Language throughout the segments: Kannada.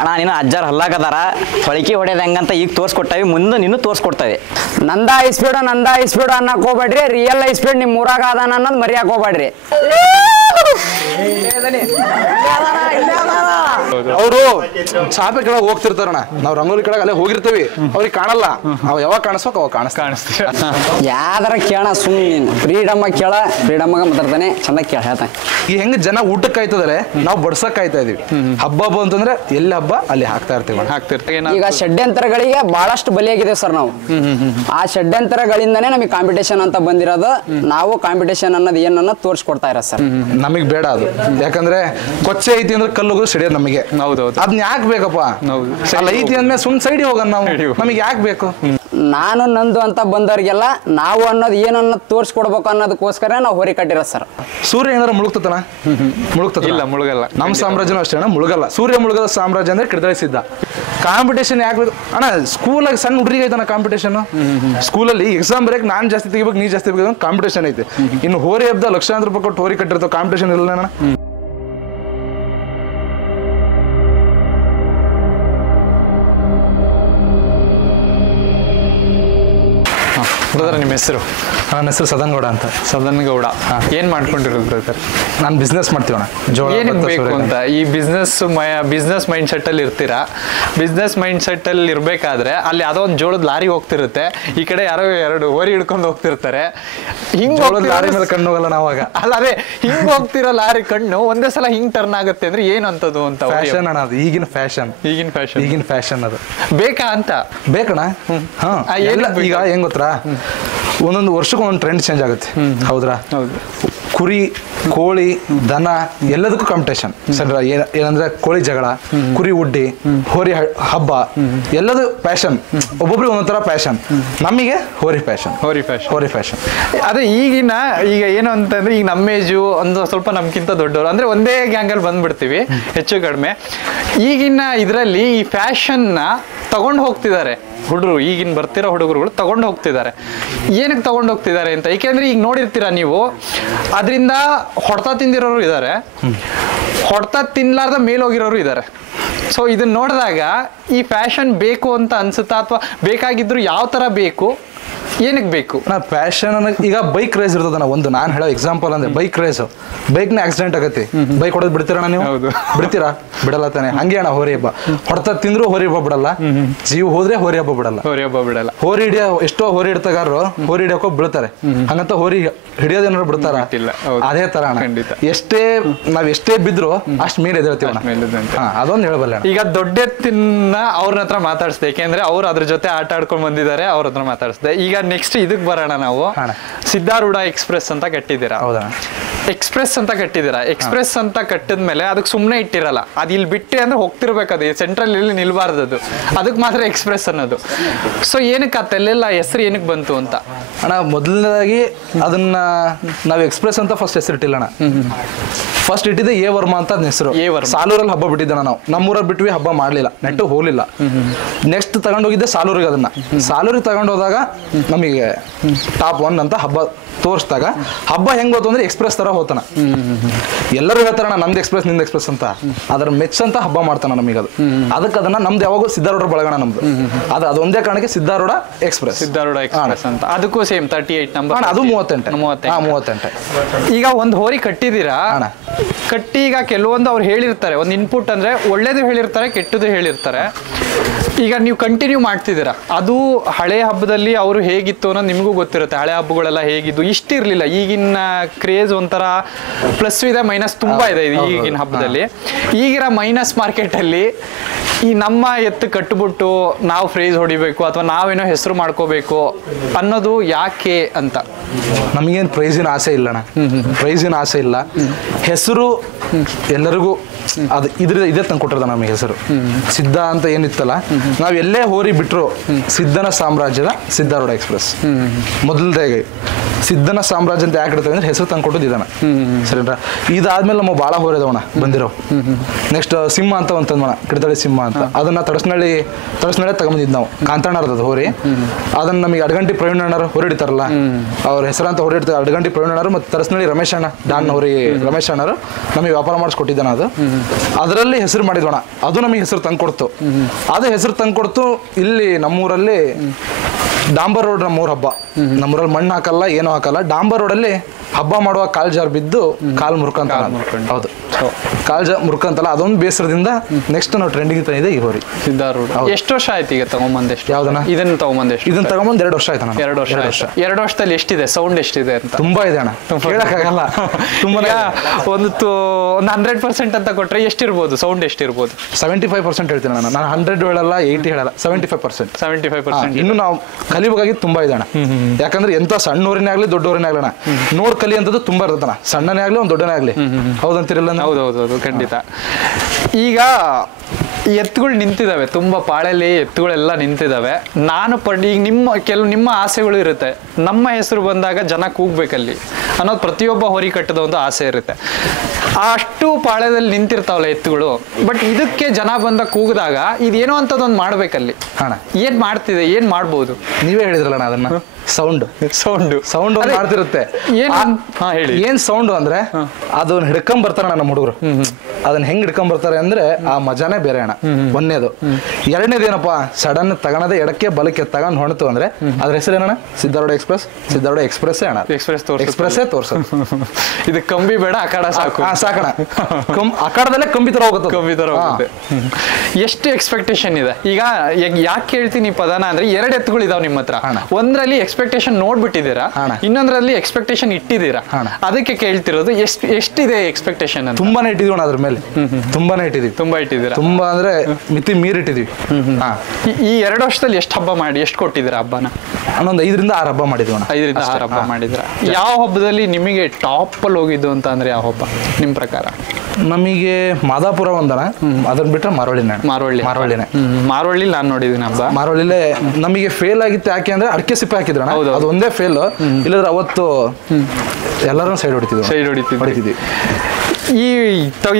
ಅಣ್ಣ ನೀನು ಅಜ್ಜಾರ್ ಹಲ್ಲಾಕದಾರ ಹೊಳಿಕೆ ಹೊಡೆಯೋದು ಹೆಂಗಂತ ಈಗ ತೋರಿಸ್ಕೊಟ್ಟವಿ, ಮುಂದೆ ನೀನು ತೋರಿಸ್ಕೊಡ್ತವೆ. ನಂದ ಐಸ್ಪೀಡು ಅನ್ನಕ್ ಹೋಗ್ಬೇಡ್ರಿ, ರಿಯಲ್ ಐಸ್ಪೀಡ್ ನಿಮ್ ಊರಾಗ ಅದಾನ ಅನ್ನೋದು ಮರಿಯಾಕ ಹೋಗ್ಬೇಡ್ರಿ. ಅವರು ಚಾಪೆ ಕೆಳಗೆ ಹೋಗ್ತಿರ್ತಾರಣ, ನಾವ್ ರಂಗೋಲಿ ಕೆಳಗೆ ಅಲ್ಲೇ ಹೋಗಿರ್ತೀವಿ, ಅವ್ರಿಗೆ ಕಾಣಲ್ಲ. ಅವ್ ಯಾವಾಗ ಕಾಣಿಸ್ಬೇಕು ಅವಾಗ ಕಾಣಿಸ್ತೀವಿ. ಯಾವ್ದಾರ ಕೇಳ ಸುಮ್ಮನೆ ಫ್ರೀಡಮ್ ಕೇಳ, ಫ್ರೀಡಮ್ ಮಾತಾಡ್ತಾನೆ ಚಂದ ಕೇಳ ಹೇಳ್ತಾನೆ. ಈ ಹೆಂಗ್ ಜನ ಊಟಕ್ಕೆ ಕಾಯ್ತದಲ್ಲ, ನಾವು ಬಡ್ಸಕ್ ಕಾಯ್ತಾ ಇದೀವಿ. ಹಬ್ಬ ಅಂತಂದ್ರೆ ಎಲ್ಲಿ ಹಬ್ಬ ಅಲ್ಲಿ ಹಾಕ್ತಾ ಇರ್ತೀವಿ. ಈಗ ಷಡ್ಯಂತರಗಳಿಗೆ ಬಹಳಷ್ಟು ಬಲಿಯಾಗಿದೆ ಸರ್ ನಾವು. ಆ ಷಡ್ಯಂತರಗಳಿಂದನೇ ನಮಗೆ ಕಾಂಪಿಟೇಷನ್ ಅಂತ ಬಂದಿರೋದು. ನಾವು ಕಾಂಪಿಟೇಷನ್ ಅನ್ನೋದು ಏನನ್ನ ತೋರಿಸ್ಕೊಡ್ತಾ ಇರೋ ಸರ್. ನಮಗ್ ಬೇಡ ಅದು, ಯಾಕಂದ್ರೆ ಕೊಚ್ಚೆ ಐತಿ ಅಂದ್ರೆ ಕಲ್ಲು ಸಿಡಿಯೋದು ನಮಗೆ. ಅದನ್ನ ಯಾಕೆ ಬೇಕಪ್ಪ? ಅಲ್ಲ ಐತಿ ಅಂದ್ಮೇಲೆ ಸುಮ್ ಸೈಡಿ ಹೋಗೋಣ ನಾವು, ನಮಗೆ ಯಾಕೆ ಬೇಕು? ನಾನು ನಂದು ಅಂತ ಬಂದವ್ರಿಗೆಲ್ಲ ನಾವು ಅನ್ನೋದು ಏನನ್ನ ತೋರಿಸ್ಕೊಡ್ಬೇಕು ಅನ್ನೋದಕ್ಕೋಸ್ಕರ ನಾವು ಹೊರಿ ಕಟ್ಟಿರೋ ಸರ್. ಸೂರ್ಯ ಏನಾರ ಮುಳುಗ್ತತನ? ಇಲ್ಲ, ಮುಳುಗಲ್ಲ. ನಮ್ಮ ಸಾಮ್ರಾಜ್ಯನೂ ಅಷ್ಟೇ ಮುಳುಗಲ್ಲ. ಸೂರ್ಯ ಮುಳುಗದ ಸಾಮ್ರಾಜ್ಯ ಅಂದ್ರೆ ಕಿಡಿದಳಿಸಿದ್ದ. ಕಾಂಪಿಟೇಷನ್ ಯಾಕೆ ಬೇಕು ಅಣ್ಣ? ಸ್ಕೂಲಾಗ ಸಣ್ಣ ಹುಡುಗಿಗೆ ಐತನ ಕಾಂಪಿಟೇಷನ್. ಸ್ಕೂಲಲ್ಲಿ ಎಕ್ಸಾಮ್ ಬರೆಯಕ್ ನಾನ್ ಜಾಸ್ತಿ ತೆಗಿಬೇಕು, ನೀ ಜಾಸ್ತಿ ತೆಗಿಬೇಕು, ಕಾಂಪಿಟೇಷನ್ ಐತೆ. ಇನ್ನು ಹೋರಿ ಹಬ್ಬದ ಲಕ್ಷಾಂತರ ರೂಪಾಯಿ ಕೊಟ್ಟು ಹೋರಿ ಕಟ್ಟಿರ್ತಾವ, ಕಾಂಪಿಟೇಷನ್ ಇಲ್ಲ ಅಣ್ಣ. ಬ್ರದರ್ ನಿಮ್ಮ ಹೆಸರು? ನನ್ನ ಹೆಸರು ಸದನ್ಗೌಡ ಅಂತ. ಸದನ್ಗೌಡ. ಏನ್ ಮಾಡ್ಕೊಂಡಿರೋದು ಬ್ರದರ್? ನಾನು ಬಿಸ್ನೆಸ್ ಮಾಡ್ತೀವಣ್ಣ. ಏನಕ್ಕೆ ಬೇಕು ಅಂತ ಈ ಬಿಸ್ನೆಸ್ ಮೈಂಡ್ ಸೆಟ್ ಅಲ್ಲಿ ಇರ್ತೀರಾ? ಬಿಸ್ನೆಸ್ ಮೈಂಡ್ ಸೆಟ್ ಅಲ್ಲಿ ಇರ್ಬೇಕಾದ್ರೆ ಅಲ್ಲಿ ಯಾವುದೋ ಒಂದು ಜೋಳದ ಲಾರಿ ಹೋಗ್ತಿರುತ್ತೆ, ಈ ಕಡೆ ಯಾರೋ ಎರಡು ಹೋರಿ ಹಿಡ್ಕೊಂಡು ಹೋಗ್ತಿರ್ತಾರೆ. ಹಿಂಗ್ ಲಾರಿ ಮೇಲೆ ಕಣ್ಣು ಹೋಗಲ್ಲ ನಾವಾಗ. ಅಲ್ಲ ಅದೇ ಹಿಂಗ್ ಹೋಗ್ತಿರೋ ಲಾರಿ ಕಣ್ಣು ಒಂದೇ ಸಲ ಹಿಂಗ್ ಟರ್ನ್ ಆಗುತ್ತೆ ಅಂದ್ರೆ ಏನಂತದ್ದು ಅಂತ. ಫ್ಯಾಷನ್ ಅಣ್ಣ ಅದು, ಈಗಿನ ಫ್ಯಾಷನ್ ಅದು. ಬೇಕಾ ಅಂತ? ಬೇಕಣ್ಣ. ಈಗ ಹೆಂಗ್ ಗೊತ್ತಾ, ಒಂದೊಂದು ವರ್ಷಕ್ಕೆ ಒಂದೊಂದು ಟ್ರೆಂಡ್ ಚೇಂಜ್ ಆಗುತ್ತೆ. ಹೌದ್ರಾ? ಕುರಿ, ಕೋಳಿ, ದನ ಎಲ್ಲದಕ್ಕೂ ಕಾಂಪಿಟೇಷನ್. ಏನಂದ್ರೆ ಕೋಳಿ ಜಗಳ, ಕುರಿ ಉಡ್ಡಿ, ಹೋರಿ ಹಬ್ಬ, ಎಲ್ಲದು ಪ್ಯಾಷನ್. ಒಬ್ಬೊಬ್ರಿಗೆ ಒಂದೊಂದ್ ತರ ಪ್ಯಾಷನ್. ನಮಗೆ ಹೋರಿ ಫ್ಯಾಷನ್. ಅದೇ ಈಗ ಏನು ಅಂತಂದ್ರೆ ಈಗ ನಮ್ಮ ಏಜು ಒಂದು ಸ್ವಲ್ಪ ನಮ್ಗಿಂತ ದೊಡ್ಡವರು ಅಂದ್ರೆ ಒಂದೇ ಗ್ಯಾಂಗ್ ಅಲ್ಲಿ ಬಂದ್ಬಿಡ್ತೀವಿ ಹೆಚ್ಚು ಕಡಿಮೆ. ಈಗಿನ ಇದರಲ್ಲಿ ಈ ಫ್ಯಾಷನ್ ನ ತಗೊಂಡು ಹೋಗ್ತಿದ್ದಾರೆ ಹುಡುಗರು. ಈಗಿನ ಬರ್ತಿರೋ ಹುಡುಗರುಗಳು ತಗೊಂಡು ಹೋಗ್ತಿದ್ದಾರೆ. ಏನಕ್ಕೆ ತಗೊಂಡು ಹೋಗ್ತಿದ್ದಾರೆ ಅಂತ, ಏಕೆಂದ್ರೆ ಈಗ ನೋಡಿರ್ತೀರಾ ನೀವು, ಅದರಿಂದ ಹೊಡ್ತಾ ತಿಂದಿರೋರು ಇದ್ದಾರೆ, ಹೊಡ್ತಾ ತಿನ್ಲಾರ್ದ ಮೇಲೋಗಿರೋರು ಇದ್ದಾರೆ. ಸೊ ಇದನ್ನ ನೋಡಿದಾಗ ಈ ಫ್ಯಾಷನ್ ಬೇಕು ಅಂತ ಅನ್ಸುತ್ತಾ, ಅಥವಾ ಬೇಕಾಗಿದ್ರು ಯಾವ ತರ ಬೇಕು, ಏನಕ್ಕೆ ಬೇಕು? ಪ್ಯಾಷನ್ ಈಗ ಬೈಕ್ ರೇಸ್ ಇರ್ತದ. ಒಂದು ನಾನು ಹೇಳೋ ಎಕ್ಸಾಂಪಲ್ ಅಂದ್ರೆ ಬೈಕ್ ರೇಸ್. ಬೈಕ್ ನ ಆಕ್ಸಿಡೆಂಟ್ ಆಗತ್ತೆ, ಬೈಕ್ ಹೊಡೆದ್ ಬಿಡ್ತೀರಾ ನೀವು? ಬಿಡ್ತೀರಾ? ಬಿಡಲ್ಲ ತಾನೆ. ಹಂಗೆ ಅಣ್ಣ ಹೋರಿ ಹಬ್ಬ. ಹೊಡ್ತಾ ತಿಂದ್ರು ಹೋರಿ ಹಬ್ಬ ಬಿಡಲ್ಲ, ಜೀವ ಹೋದ್ರೆ ಹೋರಿ ಹಬ್ಬ ಬಿಡಲ್ಲ. ಹೋರಿ ಹಿಡಿಯೋ ಎಷ್ಟೋ ಹೋರಿ ಹಿಡ್ತಗಾರರು ಹೋರಿ ಹಿಡಿಯೋಕೋ ಬೀಳ್ತಾರೆ. ಹಂಗಂತ ಹೋರಿ ಹಿಡಿಯೋದೇನಾರು ಬಿಡ್ತಾರ? ಅದೇ ತರ ನಾವ್ ಎಷ್ಟೇ ಬಿದ್ರು ಅಷ್ಟ್ ಮೇಲೆ ಎದ್ದೇಳ್ತೀವಿ. ಅದೊಂದು ಹೇಳಬಲ್ಲ. ಈಗ ದೊಡ್ಡೆತ್ತಿನ ಅವ್ರ ಹತ್ರ ಮಾತಾಡ್ಸ್ದೆ, ಯಾಕೆಂದ್ರೆ ಅವ್ರು ಅದ್ರ ಜೊತೆ ಆಟ ಆಡ್ಕೊಂಡ್ ಬಂದಿದ್ದಾರೆ, ಅವ್ರ ಹತ್ರ ಮಾತಾಡ್ಸ್ದೆ. ಈಗ ನೆಕ್ಸ್ಟ್ ಇದಕ್ ಬರೋಣ ನಾವು. ಸಿದ್ಧಾರೂಢ ಎಕ್ಸ್ಪ್ರೆಸ್ ಅಂತ ಕಟ್ಟಿದ್ದೀರಾ? ಹೌದಾ? ಎಕ್ಸ್ಪ್ರೆಸ್ ಅಂತ ಕಟ್ಟಿದ್ಮೇಲೆ ಅದಕ್ಕೆ ಸುಮ್ಮನೆ ಇಟ್ಟಿರಲ್ಲ, ಅದು ಇಲ್ಲಿ ಬಿಟ್ಟೆ ಅಂದ್ರೆ ಹೋಗ್ತಿರ್ಬೇಕು, ಅದು ಸೆಂಟ್ರಲ್ ಇಲ್ಲಿ ನಿಲ್ಬಾರ್ದು, ಅದಕ್ಕೆ ಮಾತ್ರ ಎಕ್ಸ್ಪ್ರೆಸ್ ಅನ್ನೋದು. ಸೊ ಏನಕ್ಕೆ ಅಲ್ಲೆಲ್ಲ ಹೆಸರು ಏನಕ್ಕೆ ಬಂತು ಅಂತ? ಅಣ್ಣ ಮೊದಲನೇದಾಗಿ ಅದನ್ನ ನಾವು ಎಕ್ಸ್ಪ್ರೆಸ್ ಅಂತ ಫಸ್ಟ್ ಹೆಸರಿಟ್ಟಿಲ್ಲ ಅಣ್ಣ. ಫಸ್ಟ್ ಇಟ್ಟಿದ್ದೆ ಎ ವರ್ಮ ಅಂತ ಅದ್ ಹೆಸರು. ಸಾಲೂರಲ್ಲಿ ಹಬ್ಬ ಬಿಟ್ಟಿದ್ದೆ ನಾವು. ನಮ್ಮೂರಲ್ಲಿ ಬಿಟ್ವಿ, ಹಬ್ಬ ಮಾಡ್ಲಿಲ್ಲ, ನೆಟ್ಟು ಹೋಗ್ಲಿಲ್ಲ. ನೆಕ್ಸ್ಟ್ ತಗೊಂಡೋಗಿದ್ದೆ ಸಾಲೂರಿಗೆ. ಅದನ್ನ ಸಾಲೂರಿಗೆ ತಗೊಂಡೋದಾಗ ನಮಗೆ ಟಾಪ್ 1 ಅಂತ ಹಬ್ಬ ತೋರಿಸಿದಾಗ ಹಬ್ಬ ಹೆಂಗ್ ಗೊತ್ತು ಅಂದ್ರೆ ಎಕ್ಸ್ಪ್ರೆಸ್ ತರ ಹೋತಾನ. ಎಲ್ಲರೂ ಹೇಳ್ತಾರಣ್ಣ ನಮ್ದು ಎಕ್ಸ್ಪ್ರೆಸ್ ನಿಂದ ಎಕ್ಸ್ಪ್ರೆಸ್ ಅಂತ. ಅದ್ರ ಮೆಚ್ ಅಂತ ಹಬ್ಬ ಮಾಡ್ತಾನ ನಮಗೆ. ಅದಕ್ಕೆ ಅದನ್ನ ನಮ್ದು ಯಾವಾಗೂ ಸಿದ್ಧಾರೂಢ ಬಳಗಣ ನಮ್ದು. ಅದೊಂದೇ ಕಾರಣಕ್ಕೆ ಸಿದ್ಧಾರೂಢ ಎಕ್ಸ್ಪ್ರೆಸ್ ಅಂತ. ಅದಕ್ಕೂ ಸೇಮ್ 38 ನಂಬರ್. ಅದು 38. ಈಗ ಒಂದು ಹೋರಿ ಕಟ್ಟಿದೀರಾ, ಕಟ್ಟಿ ಈಗ ಕೆಲವೊಂದು ಅವ್ರು ಹೇಳಿರ್ತಾರೆ, ಒಂದು ಇನ್ಪುಟ್ ಅಂದ್ರೆ ಒಳ್ಳೇದು ಹೇಳಿರ್ತಾರೆ, ಕೆಟ್ಟದ್ದು ಹೇಳಿರ್ತಾರೆ. ಈಗ ನೀವು ಕಂಟಿನ್ಯೂ ಮಾಡ್ತಿದ್ದೀರಾ. ಅದು ಹಳೆ ಹಬ್ಬದಲ್ಲಿ ಅವರು ಹೇಗಿತ್ತು ಅನ್ನೋದು ನಿಮಗೂ ಗೊತ್ತಿರುತ್ತೆ. ಹಳೆ ಹಬ್ಬಗಳೆಲ್ಲ ಹೇಗಿದ್ದು, ಇಷ್ಟಿರ್ಲಿಲ್ಲ. ಈಗಿನ ಕ್ರೇಜ್ ಒಂಥರ ಪ್ಲಸ್ ಇದೆ, ಮೈನಸ್ ತುಂಬಾ ಇದೆ ಈಗಿನ ಹಬ್ಬದಲ್ಲಿ. ಈಗಿರೋ ಮೈನಸ್ ಮಾರ್ಕೆಟ್ ಅಲ್ಲಿ ಈ ನಮ್ಮ ಎತ್ತು ಕಟ್ಬಿಟ್ಟು ನಾವು ಫ್ರೇಜ್ ಹೊಡಿಬೇಕು ಅಥವಾ ನಾವೇನೋ ಹೆಸರು ಮಾಡ್ಕೋಬೇಕು ಅನ್ನೋದು ಯಾಕೆ ಅಂತ? ನಮಗೇನು ಪ್ರೈಸಿನ ಆಸೆ ಇಲ್ಲ ಅಣ್ಣ. ಪ್ರೈಸಿನ ಆಸೆ ಇಲ್ಲ. ಹೆಸರು ಎಲ್ಲರಿಗೂ ಅದು ಇದೇ ತಂದು ಕೊಟ್ಟಿರೋದು ನಮಗೆ ಹೆಸರು. ಸಿದ್ಧ ಅಂತ ಏನಿತ್ತಲ್ಲ, ನಾವ್ ಎಲ್ಲೇ ಹೋರಿ ಬಿಟ್ರು ಸಿದ್ಧನ ಸಾಮ್ರಾಜ್ಯದ ಸಿದ್ಧಾರೂಢ ಎಕ್ಸ್ಪ್ರೆಸ್. ಮೊದಲದಾಗಿ ಸಿದ್ಧನ ಸಾಮ್ರಾಜ್ಯ ಅಂತ ಯಾಕೆ ಇಡ್ತೇವೆ ಅಂದ್ರೆ ಹೆಸರು ತಂದು ಕೊಟ್ಟದ್ದು ಇದನ್ನ. ಸರಿನಾ? ಇದಾದ್ಮೇಲೆ ನಮ್ಮ ಬಾಳ ಹೋರಿ ಅದಾವಣ ಬಂದಿರೋ. ನೆಕ್ಸ್ಟ್ ಸಿಂಹ ಅಂತ ಒಂದು ತಂದೋಣ, ಕಿಡತಳಿ ಸಿಂಹ ಅಂತ. ಅದನ್ನ ತಡಸ್ನಳ್ಳಿ ತಗೊಂಬಂದಿದ್ ನಾವು. ಕಾಂತಣ್ಣರದ ಹೋರಿ. ಅದನ್ನ ನಮಗೆ ಅಡಗಂಟಿ ಪ್ರವೀಣ್ ಅಣ್ಣರು ಹೋರಿ ಹಿಡಿತಾರಲ್ಲ, ಅವ್ರ ಅವ್ರ ಹೆಸರಂತ ಹೊರಡಿರ್ತಾರೆ ಅಡ್ಗಂಟಿ ಪ್ರವೀಣ್ ಅಣ್ಣರು ಮತ್ತು ತರಸ್ನಳ್ಳಿ ರಮೇಶ್ ಅಣ್ಣ ಡಾನ್ ಅವ್ರಿ ರಮೇಶ್ ಅಣ್ಣರು ನಮಗೆ ವ್ಯಾಪಾರ ಮಾಡಿಸ್ಕೊಟ್ಟಿದ್ದಾನ ಅದು ಅದರಲ್ಲಿ ಹೆಸರು ಮಾಡಿದ್ವಣ ಅದು ನಮಗೆ ಹೆಸರು ತಂದ್ಕೊಡ್ತು ಅದು ಹೆಸರು ತಂದ್ಕೊಡ್ತು ಇಲ್ಲಿ ನಮ್ಮೂರಲ್ಲಿ ಡಾಂಬರ್ ರೋಡ್ ನಮ್ಮೂರ ಹಬ್ಬ ನಮ್ಮೂರಲ್ಲಿ ಮಣ್ಣು ಹಾಕಲ್ಲ ಏನೂ ಹಾಕಲ್ಲ ಡಾಂಬರ್ ರೋಡಲ್ಲಿ ಹಬ್ಬ ಮಾಡುವ ಕಾಲ್ ಜಾರ್ ಬಿದ್ದು ಕಾಲ್ ಮುರ್ಕಂತ ಹೌದು ಕಾಲ್ ಮುರ್ಕಂತಲ್ಲ ಅದೊಂದು ಬೇಸರದಿಂದ ನೆಕ್ಸ್ಟ್ ನಾವು ಟ್ರೆಂಡಿಂಗ್ ತಂದಿದೆ ಈ ಹೋರಿ ಸಿದ್ಧಾರೂಢ. ಎಷ್ಟು ವರ್ಷ ಆಯ್ತು ಈಗ ತಗೊಂಬಂದೆಷ್ಟು? ಯಾವ್ದನ್ನ? ಇದನ್ನ ತಗೊಂಬಂದೆಷ್ಟು? ಇದನ್ನ ತಗೊಂಬಂದ್ 2 ವರ್ಷ ಆಯ್ತು ನಾನು. 2 ವರ್ಷ. 2 ವರ್ಷದಲ್ಲಿ ಎಷ್ಟಿದೆ ಸೌಂಡ್ ಎಷ್ಟಿದೆ ಅಂತ? ತುಂಬಾ ಇದೆ ಅಣ್ಣ, ಹೇಳಕ್ಕಾಗಲ್ಲ. ತುಂಬಾ ಒಂದು 100% ಅಂತ ಕೊಟ್ರೆ ಎಷ್ಟಿರ್ಬೋದು ಸೌಂಡ್? ಎಷ್ಟಿರ್ಬೋದು? 75% ಹೇಳ್ತೀನಿ ಅಣ್ಣ ನಾನು. 100 ಹೇಳಲ್ಲ, 80 ಹೇಳಲ್ಲ, 75%. 75%. ಇನ್ನು ನಾವು ಕಲಿಬೇಕಾಗಿ ತುಂಬಾ ಇದೆ ಅಣ್ಣ. ಯಾಕಂದ್ರೆ ಎಂತ ಸಣ್ಣವರಿನೇ ಆಗ್ಲಿ ದೊಡ್ಡವರಿನೇ ಆಗ್ಲಿ ಅಣ್ಣ ನೋಡ್ ಕಲಿ ಅಂತದ್ದು ತುಂಬಾ ಇರ್ತದಣ್ಣ. ಸಣ್ಣನೇ ಆಗ್ಲಿ ಒಂದು ದೊಡ್ಡನೇ ಆಗ್ಲಿ. ಹೌದಂತಿರಲ್ಲ? ಹೌದೌದು ಖಂಡಿತ. ಈಗ ಎತ್ತುಗಳು ನಿಂತಿದ್ದಾವೆ, ತುಂಬಾ ಪಾಳೆಯಲ್ಲಿ ಎತ್ತುಗಳೆಲ್ಲ ನಿಂತಿದ್ದಾವೆ. ನಾನು ಈಗ ನಿಮ್ಮ ಆಸೆಗಳು ಇರುತ್ತೆ, ನಮ್ಮ ಹೆಸರು ಬಂದಾಗ ಜನ ಕೂಗ್ಬೇಕಲ್ಲಿ ಅನ್ನೋದು ಪ್ರತಿಯೊಬ್ಬ ಹೋರಿ ಕಟ್ಟದ ಒಂದು ಆಸೆ ಇರುತ್ತೆ. ಅಷ್ಟು ಪಾಳ್ಯದಲ್ಲಿ ನಿಂತಿರ್ತಾವಲ್ಲ ಎತ್ತುಗಳು, ಬಟ್ ಇದಕ್ಕೆ ಜನ ಬಂದ ಕೂಗಿದಾಗ ಇದೇನೋ ಅಂತದೊಂದು ಮಾಡ್ಬೇಕಲ್ಲಿ. ಅಣ್ಣ ಏನ್ ಮಾಡ್ತಿದೆ, ಏನ್ ಮಾಡ್ಬೋದು? ನೀವೇ ಹೇಳಿದ್ರಲ್ಲ ಅದನ್ನ, ಸೌಂಡ್ ಮಾಡ್ತಿರುತ್ತೆ. ಏನ್ ಸೌಂಡ್ ಅಂದ್ರೆ ಅದನ್ನ ಹಿಡ್ಕೊಂಡ್ ಬರ್ತಾರ ನಮ್ಮ ಹುಡುಗರು. ಅದನ್ನ ಹೆಂಗ್ ಹಿಡ್ಕೊಂಡ್ ಬರ್ತಾರೆ ಅಂದ್ರೆ ಆ ಮಜಾನೇ ಬೇರೆ ಅಣ್ಣ. ಒಂದೇದು. ಎರಡನೇದು ಏನಪ್ಪಾ, ಸಡನ್ ತಗೊಳದೆ ಎಡಕ್ಕೆ ಬಲಕ್ಕೆ ತಗೊಂಡ್ ಹೊಣತು ಅಂದ್ರೆ ಅದ್ರ ಹೆಸರು ಏನಣ್ಣ? ಸಿದ್ಧಾರೂಢ ಎಕ್ಸ್ಪ್ರೆಸ್. ಸಿದ್ಧಾರೂಢ ಎಕ್ಸ್ಪ್ರೆಸ್ ಅಣ್ಣ. ಎಕ್ಸ್ಪ್ರೆಸ್ಸೇ ತೋರ್ಸೋದು. ಇದು ಕಂಬಿ ಬೇಡ, ಅಖಾಡ ಸಾಕು. ಸಾಕಣ. ಅಖಾಡದಲ್ಲೇ ಕಂಬಿ ತರ ಹೋಗುತ್ತೆ. ಕಂಬಿ ತರ ಹೋಗುತ್ತೆ. ಎಷ್ಟು ಎಕ್ಸ್ಪೆಕ್ಟೇಷನ್ ಇದೆ ಈಗ? ಯಾಕೆ ಹೇಳ್ತೀನಿ ಪದನ ಅಂದ್ರೆ 2 ಎತ್ತುಗಳು ಇದಾವ್ ನಿಮ್ಮ ಹತ್ರ. ಒಂದ್ರಲ್ಲಿ ಎಕ್ಸ್ಪೆಕ್ಟೇಷನ್ ನೋಡ್ಬಿಟ್ಟಿದ್ದೀರಾ, ಇನ್ನೊಂದ್ರಲ್ಲಿ ಎಕ್ಸ್ಪೆಕ್ಟೇಷನ್ ಇಟ್ಟಿದ್ದೀರಾ. ಅದಕ್ಕೆ ಕೇಳ್ತಿರೋದು ಎಷ್ಟಿದೆ ಎಕ್ಸ್ಪೆಕ್ಟೇಷನ್ ಅಂತ? ತುಂಬಾನೇ ಇಟ್ಟಿದೀವಿ ಅದ್ರ ಮೇಲೆ. ತುಂಬಾನೇ ಇಟ್ಟಿದೀವಿ. ತುಂಬಾ ಇಟ್ಟಿದ್ದೀರಾ? ತುಂಬಾ ಅಂದ್ರೆ ಮಿತಿ ಮೀರಿಟ್ಟಿದೀವಿ. ಈ 2 ವರ್ಷದಲ್ಲಿ ಎಷ್ಟು ಹಬ್ಬ ಮಾಡಿ ಎಷ್ಟು ಕೊಟ್ಟಿದ್ದೀರಾ ಹಬ್ಬನ? ಅನ್ನೊಂದು 5 ರಿಂದ 6 ಹಬ್ಬ ಮಾಡಿದ್ವಿ. 5 ರಿಂದ 6 ಹಬ್ಬ ಮಾಡಿದ್ರ. ಯಾವ ಹಬ್ಬದಲ್ಲಿ ನಿಮಗೆ ಟಾಪ್ ಅಲ್ಲಿ ಹೋಗಿದ್ದು ಅಂತ ಅಂದ್ರೆ ಯಾವ ಹಬ್ಬ ನಿಮ್ ಪ್ರಕಾರ? ನಮಗೆ ಮಾದಾಪುರ ಒಂದನ, ಅದನ್ನ ಬಿಟ್ರೆ ಮಾರವಳ್ಳಿನೇ. ಮಾರವಳ್ಳಿ ನಾನು ನೋಡಿದ್ದೀನಿ ಹಬ್ಬ. ಮಾರವಳ್ಳಿಲೇ ನಮಗೆ ಫೇಲ್ ಆಗಿತ್ತು. ಯಾಕೆ ಅಂದ್ರೆ ಅಡಿಕೆ ಸಿಪ್ಪೆ ಹಾಕಿದ್ರಣ, ಅದು ಒಂದೇ ಫೇಲ್. ಇಲ್ಲದ್ರೆ ಅವತ್ತು ಎಲ್ಲರೂ ಸೈಡ್ ಹೊಡಿತಿದ್ವಿ.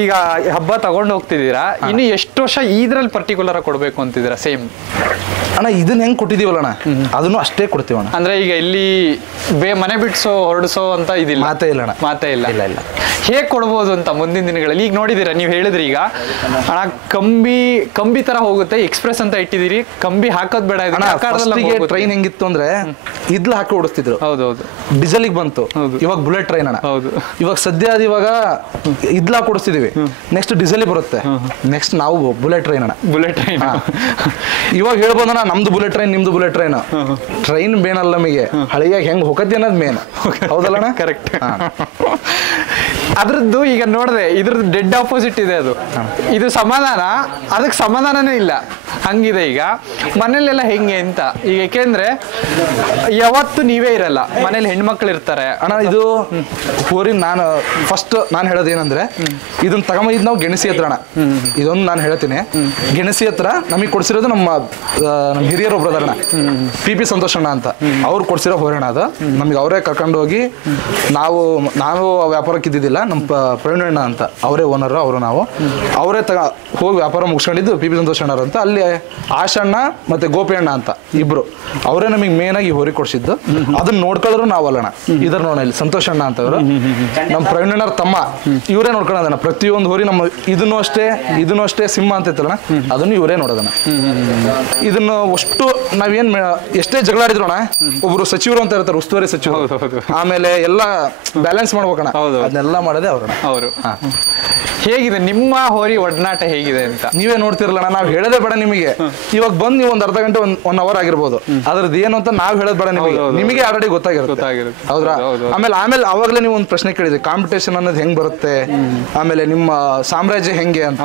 ಈಗ ಹಬ್ಬ ತಗೊಂಡು ಹೋಗ್ತಿದ್ದೀರಾ, ಇನ್ನು ಎಷ್ಟು ವರ್ಷ ಇದ್ರಲ್ಲಿ ಪರ್ಟಿಕ್ಯುಲರ್ ಕೊಡ್ಬೇಕು ಅಂತಿದ್ದೀರಾ? ಸೇಮ್ ಅಣ್ಣ ಇದನ್ನ ಹೆಂಗ್ ಕೊಟ್ಟಿದೀವಲ್ಲ ಅಣ್ಣ ಅದನ್ನು ಅಷ್ಟೇ ಕೊಡ್ತೀವಣ್ಣ. ಅಂದ್ರೆ ಈಗ ಇಲ್ಲಿ ಮನೆ ಬಿಡ್ಸೋ ಹೊರಡಿಸೋ ಅಂತ ಇದಿಲ್ಲ, ಮಾತೇ ಇಲ್ಲ ಅಣ್ಣ. ಮಾತೇ ಇಲ್ಲ. ಹೇಗ್ ಕೊಡ್ಬೋದು ಅಂತ ಮುಂದಿನ ದಿನಗಳಲ್ಲಿ? ಈಗ ನೋಡಿದೀರಾ, ನೀವು ಹೇಳಿದ್ರಿ ಈಗ ಅಣ್ಣ ಕಂಬಿ ತರ ಹೋಗುತ್ತೆ, ಎಕ್ಸ್ಪ್ರೆಸ್ ಅಂತ ಇಟ್ಟಿದ್ದೀರಿ, ಕಂಬಿ ಹಾಕೋದ್ ಬೇಡ. ಟ್ರೈನ್ ಹೆಂಗಿತ್ತು ಅಂದ್ರೆ ಇದ್ಲು ಹಾಕಿ ಓಡಿಸ್ತಿದ್ರು. ಹೌದೌದು. ಡೀಸೆಲ್ಗೆ ಬಂತು, ಇವಾಗ ಬುಲೆಟ್ ಟ್ರೈನ್ ಅಣ್ಣ. ಹೌದು. ಇವಾಗ ಸದ್ಯ ಇವಾಗ ಇದ್ಲು ಹಾಕಿ ಓಡಿಸ್ತಿದೀವಿ, ನೆಕ್ಸ್ಟ್ ಡೀಸೆಲ್ ಬರುತ್ತೆ, ನೆಕ್ಸ್ಟ್ ನಾವು ಬುಲೆಟ್ ಟ್ರೈನ್ ಅಣ್ಣ. Bullet train. ಇವಾಗ ಹೇಳ್ಬೋದಣ್ಣ ನಮ್ದು ಬುಲೆಟ್ ಟ್ರೈನ್ ನಿಮ್ದು ಬುಲೆಟ್ ಟ್ರೈನ್. ಟ್ರೈನ್ ಮೇನಲ್ಲ ನಮಗೆ, ಹಳಿಯಾಗಿ ಹೆಂಗ್ ಹೋಗತ್ತೆ ಅನ್ನೋದು ಮೇನ್. ಹೌದಲ್ಲ? ಕರೆಕ್ಟ್. ಅದ್ರದ್ದು ಈಗ ನೋಡಿದೆ, ಇದ್ರದ್ದು ಡೆಡ್ ಆಪೋಸಿಟ್ ಇದೆ. ಅದು ಇದು ಸಮಾಧಾನ, ಅದಕ್ಕೆ ಸಮಾಧಾನನೇ ಇಲ್ಲ, ಹಂಗಿದೆ. ಈಗ ಮನೇಲೆಲ್ಲ ಹೆಂಗೆ ಅಂತ ಈಗ, ಯಾಕೆಂದ್ರೆ ಯಾವತ್ತು ನೀವೇ ಇರಲ್ಲ ಮನೇಲಿ, ಹೆಣ್ಮಕ್ಳು ಇರ್ತಾರೆ ಅಣ್ಣ. ಇದು ಹೋರಿ ನಾನು ಫಸ್ಟ್ ನಾನು ಹೇಳೋದು ಏನಂದ್ರೆ, ಇದನ್ನ ತಗೊಂಬಂದಿದ್ದು ನಾವು ಗೆಣಸಿ ಹತ್ರ ಅಣ್ಣ. ಇದೊಂದು ನಾನು ಹೇಳ್ತೀನಿ, ಗೆಣಸಿ ಹತ್ರ ನಮಗೆ ಕೊಡ್ಸಿರೋದು ನಮ್ಮ ಹಿರಿಯರು ಒಬ್ರು ಅದಾರಣ್ಣ, ಪಿ ಸಂತೋಷ್ ಅಣ್ಣ ಅಂತ. ಅವ್ರು ಕೊಡ್ಸಿರೋ ಹೋರಣ್ಣ ಅದು. ನಮ್ಗೆ ಅವರೇ ಕರ್ಕೊಂಡು ಹೋಗಿ, ನಾವು ವ್ಯಾಪಾರಕ್ಕೆ ಇದ್ದಿದ್ದಿಲ್ಲ, ನಮ್ಮ ಪ್ರವೀಣ್ ಅಣ್ಣ ಅಂತ ಅವರೇ ಓನರ್, ಅವರು ನಾವು ಅವರೇ ಹೋಗಿ ವ್ಯಾಪಾರ ಮುಗಿಸ್ಕೊಂಡಿದ್ದು ಪಿ ಸಂತೋಷ್ ಅಣ್ಣರು ಅಂತ. ಅಲ್ಲಿ ಆಶಣ್ಣ ಮತ್ತೆ ಗೋಪಿ ಅಣ್ಣ ಅಂತ ಇಬ್ರು, ಅವರೇ ನಮಗೆ ಮೇನ್ ಆಗಿ ಹೋರಿ ಕೊಡ್ಸಿದ್ದು. ಅದನ್ನ ನೋಡ್ಕೊಳ್ಳೋರು ನಾವಲ್ಲಣ್ಣ. ಇದ್ರ ನೋಡ ಇಲ್ಲಿ ಸಂತೋಷ್ ಅಣ್ಣ ಅಂತ ಅವರು, ನಮ್ಮ ಪ್ರವೀಣ್ ಅಣ್ಣರ ತಮ್ಮ, ಇವರೇ ನೋಡ್ಕೊಳ್ಳೋದಣ್ಣ. ಪ್ರತಿಯೊಂದು ಹೋರಿ ನಮ್ಮ ಇದನ್ನು ಅಷ್ಟೇ ಸಿಂಹ ಅಂತ ಇತ್ತಲ್ಲಣ್ಣ, ಅದನ್ನು ಇವರೇ ನೋಡೋದಣ್ಣ. ಇದನ್ನು ಅಷ್ಟು ನಾವೇನ್ ಎಷ್ಟೇ ಜಗಳ ಆಡಿದ್ರೋಣ, ಒಬ್ರು ಸಚಿವರು ಅಂತ ಇರ್ತಾರೆ, ಉಸ್ತುವಾರಿ ಸಚಿವರು, ಆಮೇಲೆ ಎಲ್ಲ ಬ್ಯಾಲೆನ್ಸ್ ಮಾಡ್ಬೇಕಣ್ಣ, ಅದನ್ನೆಲ್ಲ ಮಾಡೋದೇ ಅವರು. ಹೇಗಿದೆ ನಿಮ್ಮ ಹೋರಿ ಒಡನಾಟ ಹೇಗಿದೆ ಅಂತ ನೀವೇ ನೋಡ್ತಿರಲ್ಲ, ನಾವ್ ಹೇಳೋದೇ ಬೇಡ ನಿಮಗೆ. ಇವಾಗ ಬಂದ್ ನೀವು ಒಂದ್ ಅರ್ಧ ಗಂಟೆ 1 ಅವರ್ ಆಗಿರ್ಬೋದು, ಅದ್ರದ್ದು ಏನು ಅಂತ ನಾವ್ ಹೇಳೋದ್ ಬೇಡ ನಿಮಗೆ ಆಲ್ರೆಡಿ ಗೊತ್ತಾಗಿರುತ್ತೆ. ಹೌದ್ರಾ? ಆಮೇಲೆ ಅವಾಗಲೇ ನೀವು ಒಂದು ಪ್ರಶ್ನೆ ಕೇಳಿದ್ರಿ, ಕಾಂಪಿಟೇಷನ್ ಅನ್ನೋದು ಹೆಂಗ್ ಬರುತ್ತೆ, ಆಮೇಲೆ ನಿಮ್ಮ ಸಾಮ್ರಾಜ್ಯ ಹೆಂಗೆ ಅಂತ.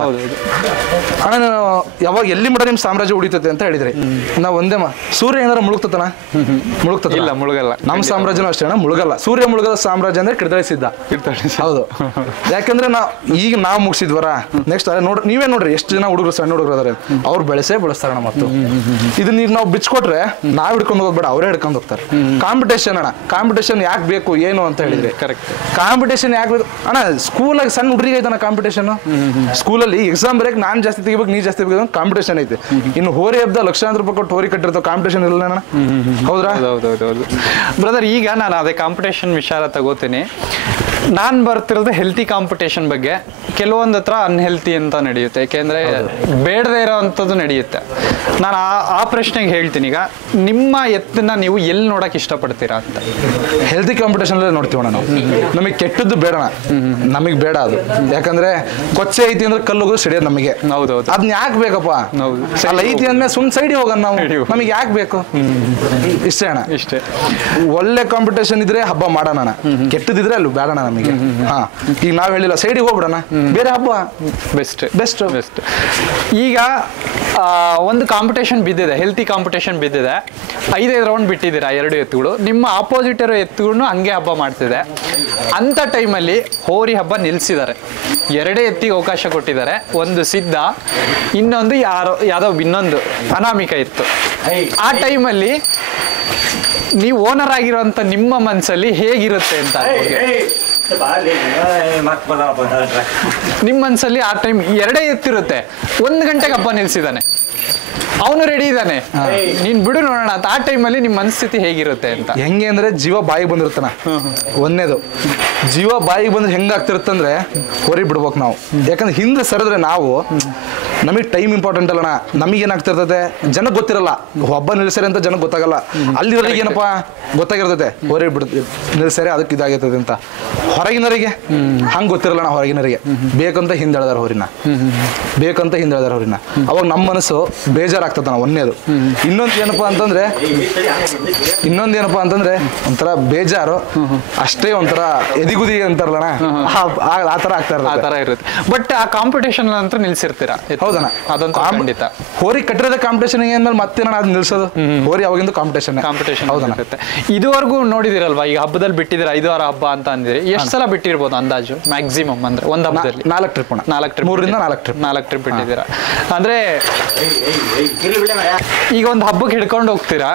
ಅಣ್ಣ ಯಾವಾಗ ಎಲ್ಲಿ ಮಡ ನಿಮ್ ಸಾಮ್ರಾಜ್ಯ ಉಳಿತೈತೆ ಅಂತ ಹೇಳಿದ್ರಿ. ನಾವ್ ಒಂದೇ ಸೂರ್ಯ ಏನಾರ ಮುಳುಗ್ತತನ? ಇಲ್ಲ, ಮುಳುಗಲ್ಲ. ನಮ್ಮ ಸಾಮ್ರಾಜ್ಯನೂ ಅಷ್ಟೇ ಅಣ್ಣ, ಮುಳುಗಲ್ಲ. ಸೂರ್ಯ ಮುಳುಗದ ಸಾಮ್ರಾಜ್ಯ ಅಂದ್ರೆ ಕಿರ್ತಳಿಸಿದ್ದ. ಹೌದು. ಯಾಕಂದ್ರೆ ನಾವು ಮುಗಿಸಿದ್ವರ, ನೆಕ್ಸ್ಟ್ ನೀವೇ ನೋಡ್ರಿ ಎಷ್ಟು ಜನ ಹುಡುಗರು, ಸಣ್ಣ ಹುಡುಗರು ಅದಾರೆ, ಅವ್ರು ಬೆಳೆಸ್ತಾರಣ್ಣ. ಮತ್ತು ಇದನ್ನ ಈಗ ನಾವು ಬಿಚ್ಕೊಟ್ರೆ ನಾವ್ ಹಿಡ್ಕೊಂಡು ಹೋಗ್ಬೇಡ, ಅವರೇ ಹಿಡ್ಕೊಂಡು ಹೋಗ್ತಾರೆ. ಕಾಂಪಿಟೇಷನ್ ಅಣ್ಣ, ಕಾಂಪಿಟೇಷನ್ ಯಾಕೆ ಬೇಕು ಏನು ಅಂತ ಹೇಳಿದ್ರೆ, ಕರೆಕ್ಟ್. ಕಾಂಪಿಟೇಷನ್ ಯಾಕೆ ಬೇಕು ಅಣ್ಣ? ಸ್ಕೂಲಾಗಿ ಸಣ್ಣ ಹುಡುಗರಿಗೆ ಐತಣ್ಣ ಕಾಂಪಿಟೇಷನ್. ಸ್ಕೂಲಲ್ಲಿ ಎಕ್ಸಾಮ್ ಬರೆಯಕ್ಕೆ ನಾನ್ ಜಾಸ್ತಿ ತೆಗಿಬೇಕು, ನೀ ಜಾಸ್ತಿ ತೆಗಿಬೇಕು, ಕಾಂಪಿಟೇಷನ್ ಐತಿ. ಇನ್ನು ಹೋರಿ ಹಬ್ಬದ ಲಕ್ಷಾಂತರ ರೂಪಾಯಿ ಕೊಟ್ಟು ಹೋರಿ ಕಟ್ಟಿರ್ತಾವ, ಕಾಂಪಿಟೇಷನ್ ಇಲ್ಲ ಅಣ್ಣ. ಹೌದ್ರಾ? ಹೌದೌದೌದು ಬ್ರದರ್. ಈಗ ನಾನು ಅದೇ ಕಾಂಪಿಟೇಷನ್ ವಿಚಾರ ತಗೋತೀನಿ. ನಾನು ಬರ್ತಿರೋದು ಹೆಲ್ತಿ ಕಾಂಪಿಟೇಷನ್ ಬಗ್ಗೆ. ಕೆಲವೊಂದು ಹತ್ರ ಅನ್ಹೆಲ್ತಿ ಅಂತ ನಡೆಯುತ್ತೆ, ಯಾಕೆಂದ್ರೆ ಬೇಡದೇ ಇರೋ ಅಂಥದ್ದು ನಡೆಯುತ್ತೆ. ನಾನು ಆ ಪ್ರಶ್ನೆಗೆ ಹೇಳ್ತೀನಿ, ಈಗ ನಿಮ್ಮ ಎತ್ತನ್ನ ನೀವು ಎಲ್ಲಿ ನೋಡಕ್ ಇಷ್ಟಪಡ್ತೀರಾ ಅಂತ. ಹೆಲ್ತಿ ಕಾಂಪಿಟೇಷನ್ ನೋಡ್ತೀವಣ್ಣ ನಾವು. ನಮಗೆ ಕೆಟ್ಟದ್ದು ಬೇಡಣ, ನಮಗೆ ಬೇಡ ಅದು. ಯಾಕಂದ್ರೆ ಕೊಚ್ಚೆ ಐತಿ ಅಂದ್ರೆ ಕಲ್ಲು ಹೋಗೋದು ಸಿಡಿಯೋದು ನಮಗೆ. ಹೌದೌದು. ಅದನ್ನ ಯಾಕೆ ಬೇಕಪ್ಪ? ಅಲ್ಲ ಐತಿ ಅಂದ್ಮೇಲೆ ಸುಮ್ ಸೈಡಿಗೆ ಹೋಗೋಣ ನಾವು, ನಮಗೆ ಯಾಕೆ ಬೇಕು? ಇಷ್ಟೇ ಅಣ್ಣ, ಇಷ್ಟೇ. ಒಳ್ಳೆ ಕಾಂಪಿಟೇಷನ್ ಇದ್ರೆ ಹಬ್ಬ ಮಾಡೋಣ, ಕೆಟ್ಟದಿದ್ರೆ ಅಲ್ಲಿ ಬೇಡಣ ನಮಗೆ. ಹಾ, ಈಗ ನಾವ್ ಹೇಳಿಲ್ಲ ಸೈಡಿಗೆ ಹೋಗ್ಬಿಡೋಣ, ಬೇರೆ ಹಬ್ಬ ಬೆಸ್ಟ್ ಬೆಸ್ಟ್ ಬೆಸ್ಟ್. ಈಗ ಒಂದು ಕಾಂಪಿಟೇಷನ್ ಬಿದ್ದಿದೆ, ಹೆಲ್ತಿ ಕಾಂಪಿಟೇಷನ್ ಬಿದ್ದಿದೆ. 5 ರೌಂಡ್ ಬಿಟ್ಟಿದ್ದೀರಾ 2 ಎತ್ತುಗಳು. ನಿಮ್ಮ ಆಪೋಸಿಟ್ ಇರೋ ಎತ್ತುಗಳನ್ನು ಹಂಗೆ ಹಬ್ಬ ಮಾಡ್ತಿದೆ. ಅಂತ ಟೈಮಲ್ಲಿ ಹೋರಿ ಹಬ್ಬ ನಿಲ್ಸಿದ್ದಾರೆ. 2 ಎತ್ತಿಗೆ ಅವಕಾಶ ಕೊಟ್ಟಿದ್ದಾರೆ. ಒಂದು ಸಿದ್ಧ, ಇನ್ನೊಂದು ಯಾವ್ದೋ ಇನ್ನೊಂದು ಅನಾಮಿಕ ಇತ್ತು. ಆ ಟೈಮಲ್ಲಿ ನೀವು ಓನರ್ ಆಗಿರೋಂಥ ನಿಮ್ಮ ಮನಸ್ಸಲ್ಲಿ ಹೇಗಿರುತ್ತೆ ಅಂತ ನಿಮ್ಮ ಮನಸ್ಸಲ್ಲಿ ಆ ಟೈಮ್ 2 ಎತ್ತಿರುತ್ತೆ. 1 ಗಂಟೆಗೆ ಹಬ್ಬ ನಿಲ್ಸಿದ್ದಾನೆ, ಅವನು ರೆಡಿ ಇದ್ದಾನೆ, ನೀನ್ ಬಿಡು ನೋಡೋಣ ಅಂತ. ಆ ಟೈಮಲ್ಲಿ ನಿಮ್ಮ ಮನಸ್ಥಿತಿ ಹೇಗಿರುತ್ತೆ ಅಂತ? ಹೆಂಗೆ ಅಂದ್ರೆ ಜೀವ ಬಾಯಿಗೆ ಬಂದಿರ್ತಾನ. ಒಂದೇದು ಜೀವ ಬಾಯಿಗೆ ಬಂದ್ರೆ ಹೆಂಗಾಗ್ತಿರುತ್ತಂದ್ರೆ ಹೊರಿ ಬಿಡ್ಬೇಕು ನಾವು. ಯಾಕಂದ್ರೆ ಹಿಂದೆ ಸರಿದ್ರೆ ನಾವು, ನಮಗೆ ಟೈಮ್ ಇಂಪಾರ್ಟೆಂಟ್ ಅಲ್ಲಣ್ಣ. ನಮಗೇನಾಗ್ತಿರ್ತದೆ, ಜನಕ್ಕೆ ಗೊತ್ತಿರಲ್ಲ ಹಬ್ಬ ನಿಲ್ಸರಿ ಅಂತ ಜನಕ್ಕೆ ಗೊತ್ತಾಗಲ್ಲ. ಅಲ್ಲಿವರೆಗೆ ಏನಪ್ಪಾ ಗೊತ್ತಾಗಿರ್ತದೆ, ಹೊರಿ ನಿಲ್ಸರಿ ಅದಕ್ಕೆ ಇದಾಗಿರ್ತದೆ ಅಂತ. ಹೊರಗಿನವರಿಗೆ ಹಂಗೆ ಗೊತ್ತಿರಲ್ಲ. ಹೊರಗಿನವರಿಗೆ ಬೇಕಂತ ಹಿಂದೆಳೆದಾರ ಹೊರಿನ, ಬೇಕಂತ ಹಿಂದೆಳೆದಾರ ಹೊರಿನ. ಅವಾಗ ನಮ್ಮ ಮನಸ್ಸು ಬೇಜಾರಾಗ್ತದ ನಾವು. ಒಂದೇದು. ಇನ್ನೊಂದು ಏನಪ್ಪಾ ಅಂತಂದ್ರೆ ಒಂಥರ ಬೇಜಾರು ಅಷ್ಟೇ, ಒಂಥರ ಎದಿಗುದಿ ಅಂತಾರಲ್ಲಣ್ಣ, ಆ ತರ ಆಗ್ತಾ ಇರುತ್ತೆ. ಆ ತರ ಇರುತ್ತೆ. ಬಟ್ ಆ ಕಾಂಪಿಟೇಷನ್ ಅಂತ ನಿಲ್ಸಿರ್ತೀರಾ? ಹೌದಣ್ಣ, ಅದಂತೂ ಖಂಡಿತ. ಹೋರಿ ಕಟ್ಟಿರೋದೇ ಕಾಂಪಿಟೇಷನ್ ಏನ್ಮೇಲೆ ಮತ್ತೆ ಅದು ನಿಲ್ಸೋದು. ಹೋರಿ ಅವಾಗಿಂದ ಕಾಂಪಿಟೇಷನ್ ಹೌದಣ್ಣ. ಇದುವರೆಗೂ ನೋಡಿದಿರಲ್ವಾ, ಈಗ ಹಬ್ಬದಲ್ಲಿ ಬಿಟ್ಟಿದ್ದೀರಾ 5 ವಾರ ಹಬ್ಬ ಅಂತ ಅಂದಿರಿ. ಎಷ್ಟು ಸಲ ಬಿಟ್ಟಿರ್ಬೋದು ಅಂದಾಜು ಮ್ಯಾಕ್ಸಿಮಮ್? ಅಂದ್ರೆ ಒಂದು ಹಬ್ಬದಲ್ಲಿ 4 ಟ್ರಿಪ್ 4 ಟ್ರಿಪ್ 3ರಿಂದ 4 ಟ್ರಿಪ್ ಬಿಟ್ಟಿದ್ದೀರಾ. ಅಂದ್ರೆ ಈಗ ಒಂದು ಹಬ್ಬಕ್ಕೆ ಹಿಡ್ಕೊಂಡು ಹೋಗ್ತೀರಾ.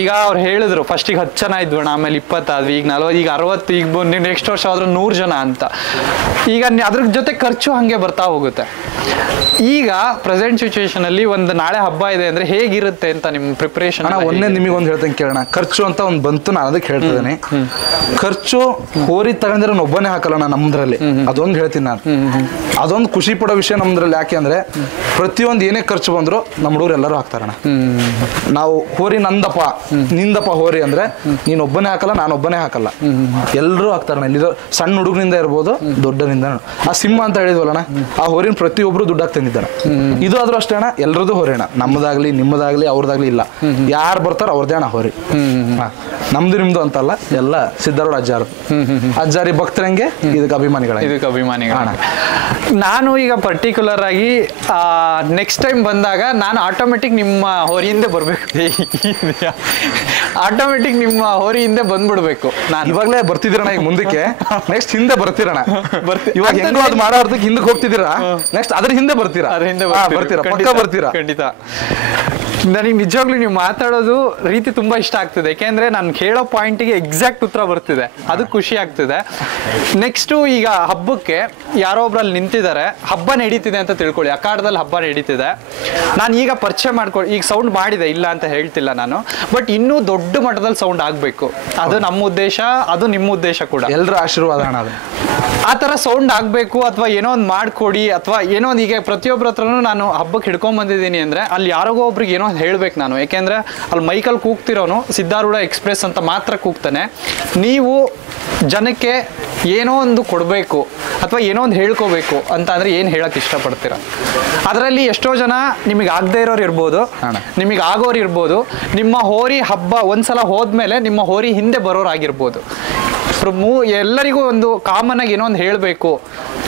ಈಗ ಅವ್ರು ಹೇಳಿದ್ರು ಫಸ್ಟಿಗೆ 10 ಜನ ಇದ್ವಣ, ಆಮೇಲೆ 20 ಆದ್ವಿ, ಈಗ 40, ಈಗ 60, ಈಗ ನೆಕ್ಸ್ಟ್ ವರ್ಷ ಆದ್ರೆ 100 ಜನ ಅಂತ. ಈಗ ಅದ್ರ ಜೊತೆ ಖರ್ಚು ಹಂಗೆ ಬರ್ತಾ ಹೋಗುತ್ತೆ. ಈಗ ಪ್ರೆಸೆಂಟ್ ಸಿಚುವೇಶನ್ ಅಲ್ಲಿ ಒಂದು ನಾಳೆ ಹಬ್ಬ ಇದೆ ಅಂದ್ರೆ ಹೇಗಿರುತ್ತೆ ಅಂತ ನಿಮ್ಮ ಪ್ರಿಪರೇಷನ್? ಒಂದೇ ನಿಮಗೊಂದು ಹೇಳ್ತೇನೆ ಕೇಳೋಣ. ಖರ್ಚು ಅಂತ ಒಂದು ಬಂತು, ನಾನು ಅದಕ್ಕೆ ಹೇಳ್ತಿದ್ದೇನೆ. ಖರ್ಚು ಹೋರಿ ತಗೊಂಡ್ರೆ ಒಬ್ಬನೇ ಹಾಕಲ್ಲ ನಮ್ದ್ರಲ್ಲಿ, ಅದೊಂದು ಹೇಳ್ತೀನಿ ನಾನು. ಅದೊಂದು ಖುಷಿ ಪಡೋ ವಿಷಯ ನಮ್ದ್ರಲ್ಲಿ. ಯಾಕೆ ಅಂದ್ರೆ ಪ್ರತಿಯೊಂದು ಏನೇ ಖರ್ಚು ಬಂದ್ರು ನಮ್ಮ ಹುಡುಗರು ಎಲ್ಲರೂ ಹಾಕ್ತಾರಣ. ನಾವು ಹೋರಿ ನಂದಪ್ಪ ನಿಂದಪ್ಪ ಹೋರಿ ಅಂದ್ರೆ ನೀನ್ ಒಬ್ಬನೇ ಹಾಕಲ್ಲ, ನಾನು ಒಬ್ಬನೇ ಹಾಕಲ್ಲ, ಎಲ್ಲರೂ ಹಾಕ್ತಾರಣ. ಇಲ್ಲಿ ಸಣ್ಣ ಹುಡುಗನಿಂದ ಇರ್ಬೋದು, ದೊಡ್ಡನಿಂದ. ಆ ಸಿಂಹ ಅಂತ ಹೇಳಿದ್ವಲ್ಲಣ್ಣ, ಆ ಹೋರಿನ ಪ್ರತಿಯೊಬ್ರು ದುಡ್ಡು ಹಾಕ್ತಿದ್ದಾನೆ. ಇದು ಆದ್ರೂ ಅಷ್ಟೇ ಅಣ್ಣ, ಎಲ್ರದ್ದು ಹೋರಿ ಅಣ್ಣ. ನಮ್ಮದಾಗ್ಲಿ ನಿಮ್ಮದಾಗ್ಲಿ ಅವ್ರದಾಗ್ಲಿ ಇಲ್ಲ, ಯಾರು ಬರ್ತಾರ ಅವ್ರದೇ ಅಣ್ಣ ಹೋರಿ. ನಮ್ದು ನಿಮ್ದು ಅಂತಲ್ಲ, ಎಲ್ಲ ಸಿದ್ಧಾರೂಢ ಅಜ್ಜಾರಿ ಭಕ್ತರಂಗೆ ಇದಕ್ಕೆ ಅಭಿಮಾನಿಗಳ. ನಾನು ಈಗ ಪರ್ಟಿಕ್ಯುಲರ್ ಆಗಿ ನೆಕ್ಸ್ಟ್ ಟೈಮ್ ಬಂದಾಗ ನಾನು ಆಟೋಮೆಟಿಕ್ ನಿಮ್ಮ ಹೋರಿಯಿಂದ ಬರ್ಬೇಕು. ಆಟೋಮೆಟಿಕ್ ನಿಮ್ಮ ಹೋರಿಯಿಂದ ಬಂದ್ಬಿಡ್ಬೇಕು. ನಾನು ಇವಾಗಲೇ ಬರ್ತಿದ್ದೀರಣ್ಣ, ಈಗ ಮುಂದಕ್ಕೆ ನೆಕ್ಸ್ಟ್ ಹಿಂದೆ ಬರ್ತೀರಣ್ಣ. ಇವಾಗ ಹೆಂಗೋ ಅದು ಮಾಡೋದಕ್ಕೆ ಹಿಂದಕ್ಕೆ ಹೋಗ್ತಿದ್ದೀರಾ, ನೆಕ್ಸ್ಟ್ ಅದ್ರ ಹಿಂದೆ ಬರ್ತೀರಾ. ಪಕ್ಕ ಬರ್ತೀರಾ ಖಂಡಿತ. ನನಗೆ ನಿಜವಾಗ್ಲೂ ನೀವು ಮಾತಾಡೋದು ರೀತಿ ತುಂಬಾ ಇಷ್ಟ ಆಗ್ತಿದೆ. ಯಾಕೆಂದ್ರೆ ನಾನು ಕೇಳೋ ಪಾಯಿಂಟಿಗೆ ಎಕ್ಸಾಕ್ಟ್ ಉತ್ತರ ಬರ್ತಿದೆ, ಅದು ಖುಷಿ ಆಗ್ತಿದೆ. ನೆಕ್ಸ್ಟ್ ಈಗ ಹಬ್ಬಕ್ಕೆ ಯಾರೋ ಒಬ್ರಲ್ಲಿ ನಿಂತಿದ್ದಾರೆ, ಹಬ್ಬ ನಡೀತಿದೆ ಅಂತ ತಿಳ್ಕೊಳ್ಳಿ, ಅಖಾಡದಲ್ಲಿ ಹಬ್ಬ ನಡೀತಿದೆ. ನಾನು ಈಗ ಪರಿಚಯ ಮಾಡ್ಕೊಳ್ಳಿ, ಈಗ ಸೌಂಡ್ ಮಾಡಿದೆ, ಇಲ್ಲ ಅಂತ ಹೇಳ್ತಿಲ್ಲ ನಾನು, ಬಟ್ ಇನ್ನೂ ದೊಡ್ಡ ಮಟ್ಟದಲ್ಲಿ ಸೌಂಡ್ ಆಗ್ಬೇಕು. ಅದು ನಮ್ಮ ಉದ್ದೇಶ, ಅದು ನಿಮ್ಮ ಉದ್ದೇಶ ಕೂಡ, ಎಲ್ಲರ ಆಶೀರ್ವಾದ. ಆ ತರ ಸೌಂಡ್ ಆಗ್ಬೇಕು, ಅಥವಾ ಏನೋ ಒಂದು ಮಾಡ್ಕೊಡಿ, ಅಥವಾ ಏನೋ ಒಂದು. ಈಗ ಪ್ರತಿಯೊಬ್ಬರ ಹತ್ರನೂ ನಾನು ಹಬ್ಬಕ್ಕೆ ಹಿಡ್ಕೊಂಡ್ ಬಂದಿದ್ದೀನಿ ಅಂದ್ರೆ ಅಲ್ಲಿ ಯಾರಿಗೋ ಒಬ್ರಿಗೆ ಏನೋ ಹೇಳ್ಬೇಕು ನಾನು. ಯಾಕೆಂದ್ರೆ ಅಲ್ಲಿ ಮೈಕಲ್ ಕೂಗ್ತಿರೋನು ಸಿದ್ಧಾರೂಢ ಎಕ್ಸ್ಪ್ರೆಸ್ ಅಂತ ಮಾತ್ರ ಕೂಗ್ತಾನೆ. ನೀವು ಜನಕ್ಕೆ ಏನೋ ಒಂದು ಕೊಡಬೇಕು ಅಥವಾ ಏನೋ ಒಂದು ಹೇಳ್ಕೋಬೇಕು ಅಂತ ಅಂದ್ರೆ ಏನು ಹೇಳಕ್ ಇಷ್ಟಪಡ್ತೀರಾ? ಅದರಲ್ಲಿ ಎಷ್ಟೋ ಜನ ನಿಮಗೆ ಆಗದೆ ಇರೋರು ಇರ್ಬೋದು, ನಿಮಗೆ ಆಗೋರು ಇರ್ಬೋದು. ನಿಮ್ಮ ಹೋರಿ ಹಬ್ಬ ಒಂದ್ಸಲ ಹೋದ್ಮೇಲೆ ನಿಮ್ಮ ಹೋರಿ ಹಿಂದೆ ಬರೋರಾಗಿರ್ಬೋದು. ಎಲ್ಲರಿಗೂ ಒಂದು ಕಾಮನ್ ಆಗಿ ಏನೋ ಒಂದು ಹೇಳಬೇಕು.